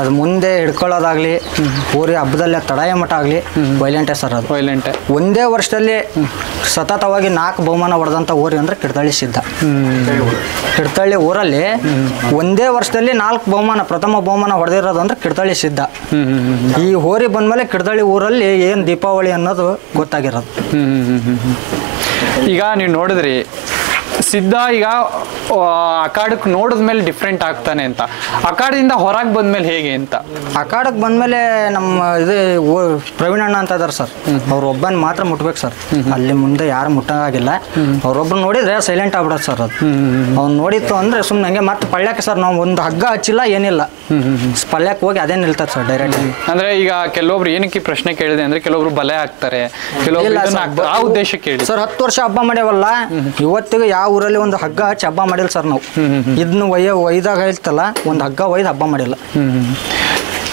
ಅದು ಮುಂದೆ ಹಿಡ್ಕೊಳ್ಳೋದಾಗ್ಲಿ, ಊರಿ ಹಬ್ಬದಲ್ಲಿ ತಡಾಯ ಮಠ ಆಗಲಿ ವೈಲೆಂಟೇ ಸರ್. ಅದು ವೈಲೆಂಟೇ. ಒಂದೇ ವರ್ಷದಲ್ಲಿ ಸತತವಾಗಿ 4 ಬಹುಮಾನ ಹೊಡೆದಂಥ ಊರಿ ಅಂದ್ರೆ ಕಿಡ್ತಳ್ಳಿ ಸಿದ್ಧ. ಕಿಡ್ತಳ್ಳಿ ಊರಲ್ಲಿ ಒಂದೇ ವರ್ಷದಲ್ಲಿ 4 ಬಹುಮಾನ, ಪ್ರಥಮ ಬಹುಮಾನ ಹೊಡೆದಿರೋದು ಅಂದ್ರೆ ಕಿಡ್ತಳ್ಳಿ ಸಿದ್ಧ. ಈ ಹೋರಿ ಬಂದ್ಮೇಲೆ ಕಿಡ್ತಳ್ಳಿ ಊರಲ್ಲಿ ಏನು ದೀಪಾವಳಿ ಅನ್ನೋದು ಗೊತ್ತಾಗಿರೋದು. ಈಗ ನೀವು ನೋಡಿದ್ರಿ ಸಿದ್ಧ ಈಗ ಅಖಾಡಕ್ಕೆ ನೋಡಿದ್ಮೇಲೆ ಡಿಫ್ರೆಂಟ್ ಆಗ್ತಾನೆ ಅಂತ. ಅಖಾಡದಿಂದ ಹೊರಗೆ ಬಂದ್ಮೇಲೆ ಹೇಗೆ ಅಂತ? ಅಖಾಡಕ್ಕೆ ಬಂದ್ಮೇಲೆ ನಮ್ಮ ಪ್ರವೀಣ್ ಅಣ್ಣ ಅಂತ ಇದಾರೆ ಸರ್, ಅವ್ರು ಒಬ್ಬನ ಮಾತ್ರ ಮುಟ್ಬೇಕು ಸರ್. ಅಲ್ಲಿ ಮುಂದೆ ಯಾರು ಮುಟ್ಟಂಗಾಗಿಲ್ಲ. ಅವ್ರೊಬ್ರು ನೋಡಿದ್ರೆ ಸೈಲೆಂಟ್ ಆಗ್ಬಿಡೋದು ಸರ್. ಅದು ಅವ್ನು ನೋಡಿತ್ತು ಅಂದ್ರೆ ಸುಮ್ಮನೆ ಹಂಗೆ ಮತ್ತೆ ಪಳ್ಯಕ್ಕೆ ಸರ್, ನಾವು ಒಂದು ಹಗ್ಗ ಹಚ್ಚಿಲ್ಲ ಏನಿಲ್ಲ, ಪಳ್ಯಕ್ಕೆ ಹೋಗಿ ಅದೇ ನಿಲ್ತದೆ ಸರ್ ಡೈರೆಕ್ಟ್. ಅಂದ್ರೆ ಈಗ ಕೆಲವೊಬ್ರು ಏನಕ್ಕೆ ಪ್ರಶ್ನೆ ಕೇಳಿದೆ ಅಂದ್ರೆ ಕೆಲವೊಬ್ರು ಬಲೆ ಹಾಕ್ತಾರೆ, ಕೆಲವೊಬ್ರು ಆ ಉದ್ದೇಶಕ್ಕೆ ಕೇಳಿ ಸರ್. 10 ವರ್ಷ ಹಬ್ಬ ಮಾಡ್ಯಾವಲ್ಲ, ಇವತ್ತಿಗೆ ಯಾವ ಊರಲ್ಲಿ ಒಂದು ಹಗ್ಗ ಹಚ್ಚಿ ಹಬ್ಬ ಮಾಡಿಲ್ಲ ಸರ್ ನಾವು. ಇದನ್ನು ಒಯ್ದಾಗ ಹೇಳ್ತಲ್ಲ, ಒಂದು ಹಗ್ಗ ಒಯ್ದು ಹಬ್ಬ ಮಾಡಿಲ್ಲ.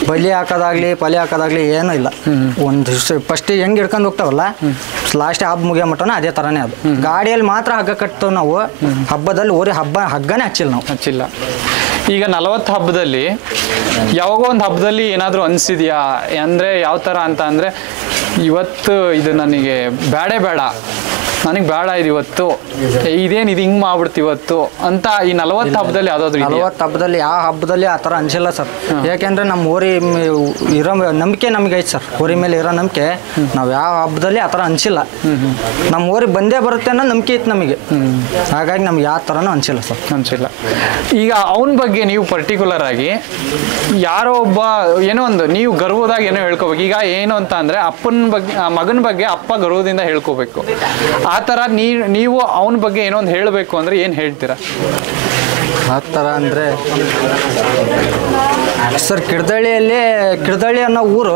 ಬಲಿ ಹಾಕೋದಾಗ್ಲಿ ಪಲಿ ಹಾಕೋದಾಗ್ಲಿ ಏನೂ ಇಲ್ಲ. ಒಂದು ಫಸ್ಟಿಗೆ ಹೆಂಗೆ ಹಿಡ್ಕೊಂಡು ಹೋಗ್ತಾವಲ್ಲ, ಲಾಸ್ಟ್ ಹಬ್ಬ ಮುಗಿಯೋ ಮಟ್ಟನ ಅದೇ ಥರನೇ. ಅದು ಗಾಡಿಯಲ್ಲಿ ಮಾತ್ರ ಹಗ್ಗ ಕಟ್ತೇವೆ ನಾವು, ಹಬ್ಬದಲ್ಲಿ ಊರಿ ಹಗ್ಗನೇ ಹಚ್ಚಿಲ್ಲ. ಈಗ 40 ಹಬ್ಬದಲ್ಲಿ ಯಾವಾಗೋ ಒಂದು ಹಬ್ಬದಲ್ಲಿ ಏನಾದರೂ ಅನಿಸಿದ್ಯಾ ಅಂದರೆ ಯಾವ ಥರ ಅಂತ ಅಂದರೆ, ಇವತ್ತು ಇದು ನನಗೆ ಬೇಡ ನನಗೆ ಬೇಡ ಇದು ಇವತ್ತು, ಇದೇನು ಇದು ಹಿಂಗೆ ಮಾಡ್ಬಿಡ್ತು ಇವತ್ತು ಅಂತ ಈ 40 ಹಬ್ಬದಲ್ಲಿ ಯಾವುದಾದ್ರು? 40 ಹಬ್ಬದಲ್ಲಿ ಯಾವ ಹಬ್ಬದಲ್ಲಿ ಆ ಥರ ಅನಿಸಿಲ್ಲ ಸರ್. ಯಾಕೆಂದರೆ ನಮ್ಮ ಊರಿ ಇರೋ ನಂಬಿಕೆ ನಮಗೆ ಐತೆ ಸರ್. ಊರಿ ಮೇಲೆ ಇರೋ ನಂಬಿಕೆ, ನಾವು ಯಾವ ಹಬ್ಬದಲ್ಲಿ ಆ ಥರ ಅನಿಸಿಲ್ಲ. ನಮ್ಮ ಊರಿಗೆ ಬಂದೇ ಬರುತ್ತೆ ಅನ್ನೋ ನಂಬಿಕೆ ಇತ್ತು ನಮಗೆ. ಹಾಗಾಗಿ ನಮ್ಗೆ ಯಾವ ಥರನೂ ಅನಿಸಿಲ್ಲ ಸರ್. ಅನಿಸಿಲ್ಲ. ಈಗ ಅವನ ಬಗ್ಗೆ ನೀವು ಪರ್ಟಿಕ್ಯುಲರ್ ಆಗಿ ಯಾರೋ ಒಬ್ಬ ಏನೋ ಒಂದು ನೀವು ಗರ್ವದಾಗ ಏನೋ ಹೇಳ್ಕೋಬೇಕು. ಈಗ ಏನು ಅಂತ ಅಂದರೆ ಅಪ್ಪನ ಬಗ್ಗೆ, ಮಗನ ಬಗ್ಗೆ ಅಪ್ಪ ಗರ್ವದಿಂದ ಹೇಳ್ಕೋಬೇಕು. ಆ ಥರ ನೀವು ಅವನ ಬಗ್ಗೆ ಏನೋ ಒಂದು ಹೇಳಬೇಕು ಅಂದರೆ ಏನು ಹೇಳ್ತೀರಾ? ಆ ಥರ ಅಂದರೆ ಸರ್, ಕಿಡ್ದಳ್ಳಿ ಅನ್ನೋ ಊರು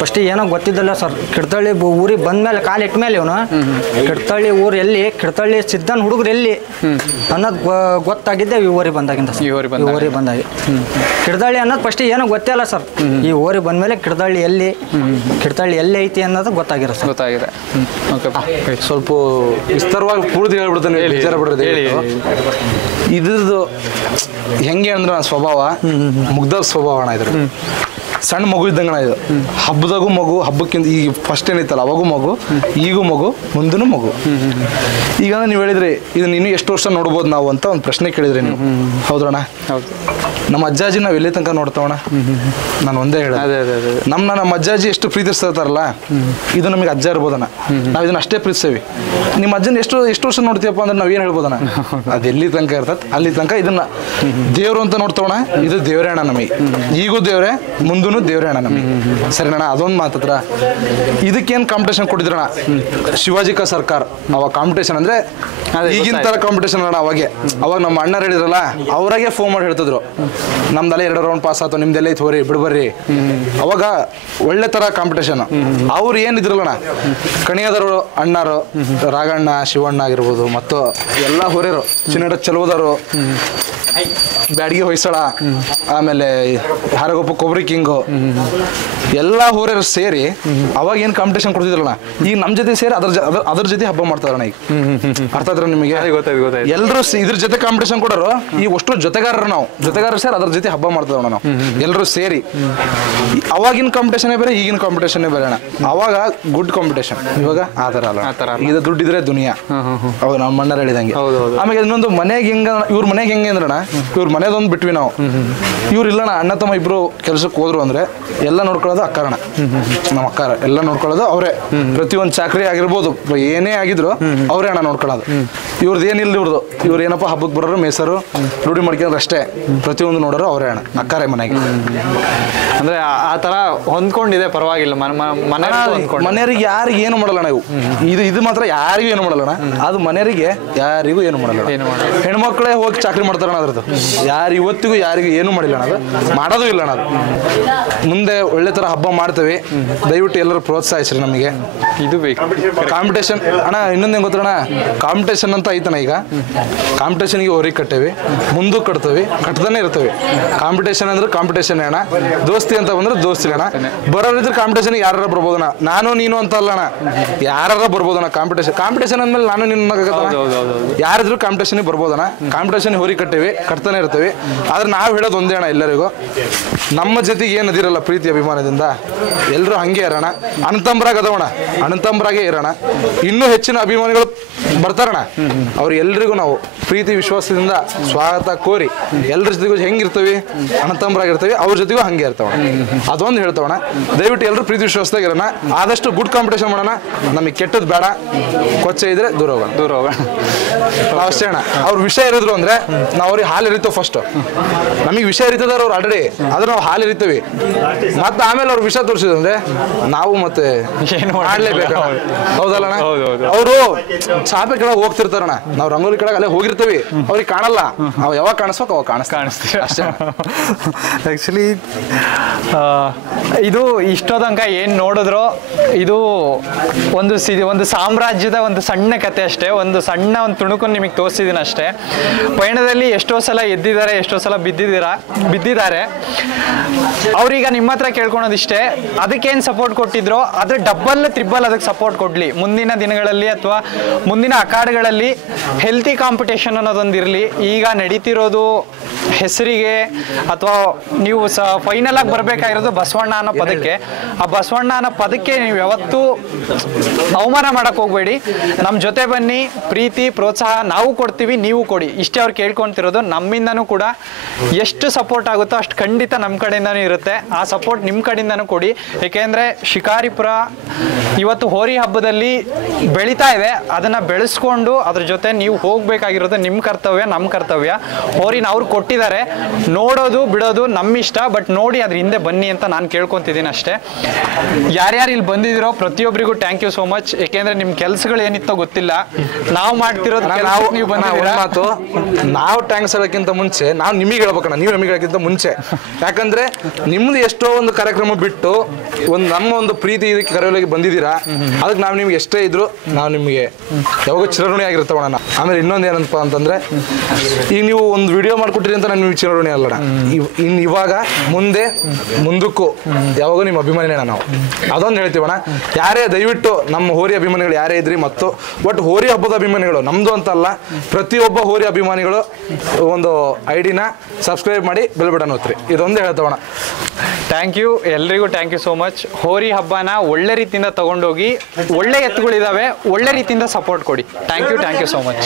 ಫಸ್ಟಿಗೆ ಏನೋ ಗೊತ್ತಿದ್ದಲ್ಲ ಸರ್. ಕಿಡ್ತಳ್ಳಿ ಊರಿಗೆ ಬಂದ್ಮೇಲೆ ಕಾಲಿಟ್ಟ ಮೇಲೆ ಇವನು ಕಿಡ್ತಳ್ಳಿ ಊರು ಎಲ್ಲಿ, ಕಿಡ್ತಳ್ಳಿ ಸಿದ್ಧನ ಹುಡುಗರು ಎಲ್ಲಿ ಅನ್ನೋದು ಗೊತ್ತಾಗಿದ್ದೆ ಈ ಊರಿಗೆ ಬಂದಾಗಿಂದ. ಈ ಊರಿಗೆ ಬಂದಾಗ ಕಿಡ್ತಳ್ಳಿ ಅನ್ನೋದು ಫಸ್ಟಿಗೆ ಏನೋ ಗೊತ್ತಿಲ್ಲ ಸರ್. ಈ ಊರಿಗೆ ಬಂದ್ಮೇಲೆ ಕಿಡ್ತಳ್ಳಿ ಎಲ್ಲಿ ಐತಿ ಅನ್ನೋದು ಗೊತ್ತಾಗಿದೆ. ಸ್ವಲ್ಪ ವಿಸ್ತಾರವಾಗಿ ಪೂರ್ತಿ ಹೇಳ್ಬಿಡ್ತಾನೆ, ವಿಚಾರ ಬಿಡೋದು ಹೇಳಿ. ಇದ್ರದ್ದು ಹೆಂಗೆ ಅಂದ್ರೆ ನನ್ನ ಸ್ವಭಾವ ಮುಗ್ಧ ಸ್ವಭಾವ ಅಣ್ಣ. ಇದ್ರ ಸಣ್ಣ ಮಗು ಇದ್ದಂಗಣ ಇದು. ಹಬ್ಬದಾಗೂ ಮಗು, ಹಬ್ಬಕ್ಕಿಂತ ಈಗ ಫಸ್ಟ್ ಏನೈತಲ್ಲ ಅವಾಗೂ ಮಗು, ಈಗೂ ಮಗು, ಮುಂದೂ ಮಗು. ಈಗ ನೀವು ಹೇಳಿದ್ರಿ ಇದನ್ನ ಇನ್ನೂ ಎಷ್ಟು ವರ್ಷ ನೋಡ್ಬೋದು ನಾವು ಅಂತ ಒಂದು ಪ್ರಶ್ನೆ ಕೇಳಿದ್ರಿ ನೀವು. ಹೌದಣ್ಣ? ಹೌದು. ನಮ್ಮ ಅಜ್ಜಾಜಿ ನಾವು ಎಲ್ಲಿ ತನಕ ನೋಡ್ತಾವಣ್ಣ? ನಾನು ಒಂದೇ ಹೇಳ, ನಮ್ಮ ಅಜ್ಜಾಜಿ ಎಷ್ಟು ಪ್ರೀತಿಸ್ತಾರಲ್ಲ, ಇದು ನಮಗೆ ಅಜ್ಜ ಇರ್ಬೋದಣ್ಣ. ನಾವು ಇದನ್ನ ಅಷ್ಟೇ ಪ್ರೀತಿಸ್ತೇವೆ. ನಿಮ್ಮ ಅಜ್ಜನ ಎಷ್ಟು ವರ್ಷ ನೋಡ್ತೀವಪ್ಪ ಅಂದ್ರೆ ನಾವ್ ಏನ್ ಹೇಳ್ಬೋದಣ್ಣ? ಅದು ಎಲ್ಲಿ ತನಕ ಇರ್ತದೆ ಅಲ್ಲಿ ತನಕ ಇದನ್ನ ದೇವ್ರು ಅಂತ ನೋಡ್ತಾವಣ. ಇದು ದೇವ್ರೇ ಅಣ್ಣ ನಮಗೆ, ಈಗೂ ದೇವ್ರೆ, ಮುಂದೂ ದೇವ್ರೇ ಅಣ್ಣ ನಮಗೆ. ಸರಿನಣ್ಣ? ಅದೊಂದು ಮಾತತ್ರ ಇದಕ್ಕೇನು ಕಾಂಪಿಟೇಷನ್ ಕೊಟ್ಟಿದ್ರಣ್ಣ ಶಿವಾಜಿ ಕಾ ಸರ್ಕಾರ. ಅವಾಗ ಕಾಂಪಿಟೇಷನ್ ಅಂದ್ರೆ ಈಗಿನ ತರ ಕಾಂಪಿಟೇಷನ್ ಅಣ್ಣ. ಅವಾಗ ನಮ್ಮ ಅಣ್ಣರು ಹೇಳಿದ್ರಲ್ಲ, ಅವರಾಗೆ ಫೋನ್ ಮಾಡಿ ಹೇಳ್ತಿದ್ರು, ನಮ್ದೆಲ್ಲ 2 ರೌಂಡ್ ಪಾಸ್ ಆಯ್ತು, ನಿಮ್ದೆಲ್ಲ ಐತೆ ಹೋರಿ ಬಿಡ್ಬರ್ರಿ. ಅವಾಗ ಒಳ್ಳೆ ತರ ಕಾಂಪಿಟೇಷನ್. ಅವ್ರು ಏನಿದ್ರಲ್ಲಣ್ಣ, ಕಣಿಯದರು ಅಣ್ಣರು, ರಾಘಣ್ಣ, ಶಿವಣ್ಣ ಆಗಿರ್ಬೋದು, ಮತ್ತು ಎಲ್ಲ ಹೊರೆಯರು, ಚಿನ್ನಡ ಚಲುವದರು, ಬ್ಯಾಡಗಿ ಹೊಯ್ಸಳ, ಆಮೇಲೆ ಹಾರಗೊಪ್ಪ ಕೊಬ್ಬರಿ ಕಿಂಗು, ಎಲ್ಲ ಹೋರೆಯರು ಸೇರಿ ಅವಾಗ ಏನು ಕಾಂಪಿಟೇಷನ್ ಕೊಡ್ತಿದ್ರಲ್ಲ, ಈಗ ನಮ್ಮ ಜೊತೆ ಸೇರಿ ಅದ್ರ ಜೊತೆ ಹಬ್ಬ ಮಾಡ್ತಾರಣ್ಣ. ಈಗ ಅರ್ಥ ಆದ್ರೆ ನಿಮಗೆ? ಎಲ್ಲರೂ ಇದ್ರ ಜೊತೆ ಕಾಂಪಿಟೇಷನ್ ಕೊಡೋರು, ಈಗ ಅಷ್ಟು ಜೊತೆಗಾರರು ಸೇರಿ ಅದ್ರ ಜೊತೆ ಹಬ್ಬ ಮಾಡ್ತಾರಣ್ಣ ನಾವು ಎಲ್ಲರೂ ಸೇರಿ. ಅವಾಗಿನ ಕಾಂಪಿಟೇಷನ್ ಬೇರೆ, ಈಗಿನ ಕಾಂಪಿಟೇಷನ್ ಬೇರೆ ಅಣ್ಣ. ಅವಾಗ ಗುಡ್ ಕಾಂಪಿಟೇಷನ್, ಇವಾಗ ಆ ಥರ ಅಲ್ಲ. ಇದು ದುಡ್ಡಿದ್ರೆ ದುನಿಯಾ. ಹೌದು, ನಮ್ಮ ಅಣ್ಣರು ಹೇಳಿದಂಗೆ. ಆಮೇಲೆ ಇನ್ನೊಂದು ಮನೆಗೆ ಇವ್ರ ಮನೆಗೆ ಹೆಂಗೆ ಅಂದ್ರಣ್ಣ, ಇವ್ರ ಮನೆದೊಂದು ಬಿಟ್ವಿ ನಾವು. ಇವ್ರು ಇಲ್ಲಣ್ಣ, ಅಣ್ಣ ತಮ್ಮ ಇಬ್ರು ಕೆಲಸಕ್ಕೆ ಹೋದ್ರು ಅಂದ್ರೆ ಎಲ್ಲ ನೋಡ್ಕೊಳ್ಳೋದು ಅಕ್ಕರಣ. ನಮ್ಮ ಅಕ್ಕಾರ ಎಲ್ಲ ನೋಡ್ಕೊಳ್ಳೋದು ಅವರೇ. ಪ್ರತಿಯೊಂದು ಚಾಕ್ರಿ ಆಗಿರ್ಬೋದು, ಏನೇ ಆಗಿದ್ರು ಅವರೇ ಅಣ್ಣ ನೋಡ್ಕೊಳ್ಳೋದು. ಇವ್ರದ್ದು ಏನಿಲ್ಲ, ಇವ್ರು ಏನಪ್ಪ ಹಬ್ಬಕ್ಕೆ ಬರೋರು, ಮೇಸರು, ರೂಢಿ ಮಾಡ್ಕೊಂಡ್ರೆ ಅಷ್ಟೇ. ಪ್ರತಿಯೊಂದು ನೋಡೋರು ಅವರೇ ಅಣ್ಣ, ಅಕ್ಕಾರೆ ಮನೆಗೆ. ಅಂದ್ರೆ ಆ ತರ ಹೊಂದ್ಕೊಂಡಿದೆ, ಪರವಾಗಿಲ್ಲ. ಮನೆಯವರಿಗೆ ಯಾರಿಗೂ ಏನು ಮಾಡಲ್ಲ ನಾವು. ಇದು ಮಾತ್ರ ಯಾರಿಗೂ ಏನು ಮಾಡಲ್ಲಣ್ಣ. ಅದು ಮನೆಯವರಿಗೆ ಯಾರಿಗೂ ಏನು ಮಾಡಲ್ಲ. ಹೆಣ್ಮಕ್ಳೇ ಹೋಗಿ ಚಾಕ್ರಿ ಮಾಡ್ತಾರಣ್ಣ. ಅದ್ರದ್ದು ಯಾರು ಇವತ್ತಿಗೂ ಯಾರಿಗೂ ಏನು ಮಾಡಿಲ್ಲ ಅಣ್ಣ. ಅದು ಮಾಡೋದು ಇಲ್ಲ ಅಣ್ಣ. ಅದು ಮುಂದೆ ಒಳ್ಳೆ ತರ ಹಬ್ಬ ಮಾಡ್ತೇವೆ. ದಯವಿಟ್ಟು ಎಲ್ಲರೂ ಪ್ರೋತ್ಸಾಹಿಸ್ರಿ ನಮಗೆ. ಇದು ಬೇಕು ಕಾಂಪಿಟೇಷನ್ ಅಣ್ಣ. ಇನ್ನೊಂದೇನು ಗೊತ್ತಣ್ಣ, ಕಾಂಪಿಟೇಷನ್ ಅಂತ ಐತಣ್ಣ. ಈಗ ಕಾಂಪಿಟೇಷನ್ಗೆ ಹೊರಗೆ ಕಟ್ಟೇವಿ, ಮುಂದೂ ಕಟ್ತೇವೆ, ಕಟ್ತಾನೆ ಇರ್ತೇವೆ. ಕಾಂಪಿಟೇಷನ್ ಅಂದ್ರೆ ಕಾಂಪಿಟೇಷನ್ ಅಣ್ಣ. ದೋಸ್ತಿ ಅಂತ ಬಂದ್ರೆ ದೋಸ್ತಿ ಅಣ್ಣ. ಬರೋರಿದ್ರೆ ಕಾಂಪಿಟೇಷನ್ ಯಾರು ಬರ್ಬೋದಣ್ಣ. ನಾನು ನೀನು ಅಂತ ಅಲ್ಲ ಅಣ್ಣ, ಯಾರು ಬರ್ಬೋದಣ್ಣ. ಕಾಂಪಿಟೇಷನ್ ಅಂದ್ಮೇಲೆ ನಾನು ನೀನು ಯಾರಿದ್ರು ಕಾಂಪಿಟೇಷನ್ ಬರ್ಬೋದಣ್ಣ. ಕಾಂಪಿಟೇಷನ್ ಹೊರಗೆ ಕಟ್ಟೇವಿ, ಕಟ್ತಾನೆ ಇರ್ತೇವೆ. ಆದ್ರೆ ನಾವು ಹೇಳೋದು ಒಂದೇ ಅಣ್ಣ, ಎಲ್ಲರಿಗೂ ನಮ್ಮ ಜೊತೆಗೆ ಏನು ಅದಿರಲ್ಲ ಪ್ರೀತಿ ಅಭಿಮಾನದಿಂದ ಎಲ್ಲರೂ ಹಂಗೆ ಇರೋಣ. ಅಣ್ಣತಂಬರಾಗ ಅದವಣ, ಅಣ್ಣತಂಬರಾಗೆ ಇರೋಣ. ಇನ್ನೂ ಹೆಚ್ಚಿನ ಅಭಿಮಾನಿಗಳು ಬರ್ತಾರಣ. ಅವ್ರು ಎಲ್ರಿಗೂ ನಾವು ಪ್ರೀತಿ ವಿಶ್ವಾಸದಿಂದ ಸ್ವಾಗತ ಕೋರಿ ಎಲ್ಲರ ಜೊತೆಗೂ ಹೆಂಗಿರ್ತೀವಿ, ಅಣ್ಣತಂಬರಾಗಿರ್ತೀವಿ, ಅವ್ರ ಜೊತೆಗೂ ಹಂಗೆ ಇರ್ತಾವಣ. ಅದೊಂದು ಹೇಳ್ತಾವಣ. ದಯವಿಟ್ಟು ಎಲ್ಲರೂ ಪ್ರೀತಿ ವಿಶ್ವಾಸದಾಗ ಇರೋಣ. ಆದಷ್ಟು ಗುಡ್ ಕಾಂಪಿಟೇಷನ್ ಮಾಡೋಣ. ನಮಗೆ ಕೆಟ್ಟದ್ದು ಬೇಡ, ಕೊಚ್ಚೆ ಇದ್ರೆ ದೂರ ಹೋಗೋಣ. ನಾವು ಅಷ್ಟೇ ಅಣ್ಣ. ಅವ್ರ ವಿಷಯ ಇರಿದ್ರು ಅಂದ್ರೆ ನಾವು ಅವ್ರಿಗೆ ಹಾಲು ಇರಿತೇವೆ. ಫಸ್ಟ್ ನಮಗೆ ವಿಷಯ ಇರ್ತದಾರ ಅವ್ರು ಆಲ್ರೆಡಿ, ಆದ್ರೆ ನಾವು ಹಾಲು ಇರಿತೇವೆ. ಮತ್ತೆ ಆಮೇಲೆ ಅವ್ರ ವಿಷಯ ತೋರಿಸಿದ್ರು ಅಂದ್ರೆ ನಾವು ಮತ್ತೆ ಮಾಡ್ಲೇಬೇಕು. ಹೌದಲ್ಲಣ್ಣ? ಅವರು ಚಾಪೆ ಕೆಳಗೆ ಹೋಗ್ತಿರ್ತಾರಣ್ಣ, ನಾವು ರಂಗೋಲಿ ಕೆಳಗೆ ಅಲ್ಲೇ ಹೋಗಿರ್ತೀವಿ. ಅವ್ರಿಗೆ ಕಾಣಲ್ಲ, ನಾವು ಯಾವಾಗ ಕಾಣಿಸ್ಬೇಕು ಅವಾಗ ಕಾಣಿಸ್ತೀವಿ ಅಷ್ಟೇ. ಆ್ಯಕ್ಚುಲಿ ಇದು ಇಷ್ಟೋ ತನಕ ಏನು ನೋಡಿದ್ರು ಇದು ಒಂದು ಸಾಮ್ರಾಜ್ಯದ ಒಂದು ಸಣ್ಣ ಕತೆ ಅಷ್ಟೇ. ಒಂದು ತುಣುಕು ನಿಮಗೆ ತೋರಿಸಿದ್ದೀನಿ ಅಷ್ಟೇ. ಪಯಣದಲ್ಲಿ ಎಷ್ಟೋ ಸಲ ಎದ್ದಿದ್ದಾರೆ, ಎಷ್ಟೋ ಸಲ ಬಿದ್ದಿದ್ದಾರೆ. ಅವ್ರೀಗ ನಿಮ್ಮ ಹತ್ರ ಕೇಳ್ಕೊಳೋದಿಷ್ಟೇ, ಅದಕ್ಕೇನು ಸಪೋರ್ಟ್ ಕೊಟ್ಟಿದ್ರೋ ಅದ್ರ ಡಬ್ಬಲ್ ತ್ರಿಬ್ಬಲ್ ಅದಕ್ಕೆ ಸಪೋರ್ಟ್ ಕೊಡಲಿ. ಮುಂದಿನ ದಿನಗಳಲ್ಲಿ ಅಥವಾ ಮುಂದಿನ ಅಖಾಡಗಳಲ್ಲಿ ಹೆಲ್ತಿ ಕಾಂಪಿಟೇಷನ್ ಅನ್ನೋದೊಂದು ಇರಲಿ. ಈಗ ನಡೀತಿರೋದು ಹೆಸರಿಗೆ ಅಥವಾ ನೀವು ಫೈನಲ್ ಆಗಿ ಬರಬೇಕಾಗಿರೋದು ಬಸವಣ್ಣ ಅನ್ನೋ ಪದಕ್ಕೆ. ಆ ಬಸವಣ್ಣ ಅನ್ನೋ ಪದಕ್ಕೆ ನೀವು ಯಾವತ್ತೂ ಅವಮಾನ ಮಾಡಕ್ ಹೋಗ್ಬೇಡಿ. ನಮ್ಮ ಜೊತೆ ಬನ್ನಿ, ಪ್ರೀತಿ ಪ್ರೋತ್ಸಾಹ ನಾವು ಕೊಡ್ತೀವಿ, ನೀವು ಕೊಡಿ. ಇಷ್ಟೇ ಅವ್ರು ಕೇಳ್ಕೊಂತಿರೋದು. ನಮ್ಮಿಂದನೂ ಕೂಡ ಎಷ್ಟು ಸಪೋರ್ಟ್ ಆಗುತ್ತೋ ಅಷ್ಟು ಖಂಡಿತ ನಮ್ಮ ಕಡೆಯಿಂದನೂ ಇರುತ್ತೆ. ಆ ಸಪೋರ್ಟ್ ನಿಮ್ಮ ಕಡೆಯಿಂದನೂ ಕೊಡಿ. ಏಕೆಂದರೆ ಶಿಕಾರಿಪುರ ಇವತ್ತು ಹೋರಿ ಹಬ್ಬದಲ್ಲಿ ಬೆಳೀತಾ ಇದೆ. ಅದನ್ನು ಬೆಳೆಸ್ಕೊಂಡು ಅದ್ರ ಜೊತೆ ನೀವು ಹೋಗಬೇಕಾಗಿರೋದು ನಿಮ್ಮ ಕರ್ತವ್ಯ, ನಮ್ಮ ಕರ್ತವ್ಯ. ಹೋರಿನ ಅವ್ರು ಕೊಟ್ಟಿದ್ದಾರೆ, ನೋಡೋದು ಬಿಡೋದು ನಮ್ಮಿಷ್ಟ. ಬಟ್ ನೋಡಿ ಅದ್ರ ಹಿಂದೆ ಬನ್ನಿ ಅಂತ ನಾನು ಕೇಳ್ಕೊತಿದ್ದೀನಿ ಅಷ್ಟೇ. ಯಾರ್ಯಾರು ಇಲ್ಲಿ ಬಂದಿದ್ದೀರೋ ಪ್ರತಿಯೊಬ್ಬರಿಗೂ ಥ್ಯಾಂಕ್ ಯು ಸೋ ಮಚ್. ಏಕೆಂದರೆ ನಿಮ್ಮ ಕೆಲಸಗಳು ಏನಿತ್ತೋ ಗೊತ್ತಿಲ್ಲ, ನಾವು ಮಾಡ್ತಿರೋದು ನೀವು ಮಾತು. ನಾವು ಟ್ಯಾಂಕ್ಸ್ ಹೇಳೋಕ್ಕಿಂತ ಮುಂಚೆ ನಾವು ನಿಮಗೆ ಹೇಳ್ಬೇಕಣ್ಣ, ನೀವು ನಮಗೆ ಹೇಳೋಕ್ಕಿಂತ ಮುಂಚೆ. ಯಾಕಂದ್ರೆ ನಿಮ್ದು ಎಷ್ಟೋ ಒಂದು ಕಾರ್ಯಕ್ರಮ ಬಿಟ್ಟು ನಮ್ಮ ಒಂದು ಪ್ರೀತಿ ಇದಕ್ಕೆ ಕರೆಯೋಲಿಗೆ ಬಂದಿದ್ದೀರಾ. ಅದಕ್ಕೆ ನಾವು ನಿಮ್ಗೆ ಎಷ್ಟೇ ಇದ್ರು ನಾವು ನಿಮಗೆ ಯಾವಾಗ ಚಿರಋಣಿ ಆಗಿರ್ತಾವಣ್ಣ. ಆಮೇಲೆ ಇನ್ನೊಂದು ಏನಂತ ಅಂತಂದ್ರೆ, ಈಗ ನೀವು ಒಂದು ವಿಡಿಯೋ ಮಾಡ್ಕೊಟ್ಟಿರಿ ಅಂತ ನಾನು ನಿಮ್ಗೆ ಚಿರಋಣಿ ಅಲ್ಲಣ್ಣ. ಇವಾಗ ಮುಂದಕ್ಕೂ ಯಾವಾಗ ನಿಮ್ಮ ಅಭಿಮಾನಿನ ನಾವು ಅದೊಂದು ಹೇಳ್ತೀವಣ್ಣ. ಯಾರೇ ದಯವಿಟ್ಟು ನಮ್ಮ ಹೋರಿ ಅಭಿಮಾನಿಗಳು ಯಾರೇ ಇದ್ರಿ, ಮತ್ತು ಒಟ್ಟು ಹೋರಿ ಹಬ್ಬದ ಅಭಿಮಾನಿಗಳು ನಮ್ದು ಅಂತಲ್ಲ, ಪ್ರತಿಯೊಬ್ಬ ಹೋರಿ ಅಭಿಮಾನಿಗಳು ಒಂದು ಐಡಿನ ಸಬ್ಸ್ಕ್ರೈಬ್ ಮಾಡಿ ಬೆಲ್ ಬಟನ್ ಒತ್ತಿರಿ. ಇದೊಂದು ಹೇಳ್ತಾವಣ್ಣ. ಥ್ಯಾಂಕ್ ಯು, ಎಲ್ರಿಗೂ ಥ್ಯಾಂಕ್ ಯು ಸೋ ಮಚ್. ಹೋರಿ ಹಬ್ಬನ ಒಳ್ಳೆ ರೀತಿಯಿಂದ ತಗೊಂಡೋಗಿ, ಒಳ್ಳೆ ಎತ್ತುಗಳಿದಾವೆ, ಒಳ್ಳೆ ರೀತಿಯಿಂದ ಸಪೋರ್ಟ್ ಕೊಡಿ. Thank you so much.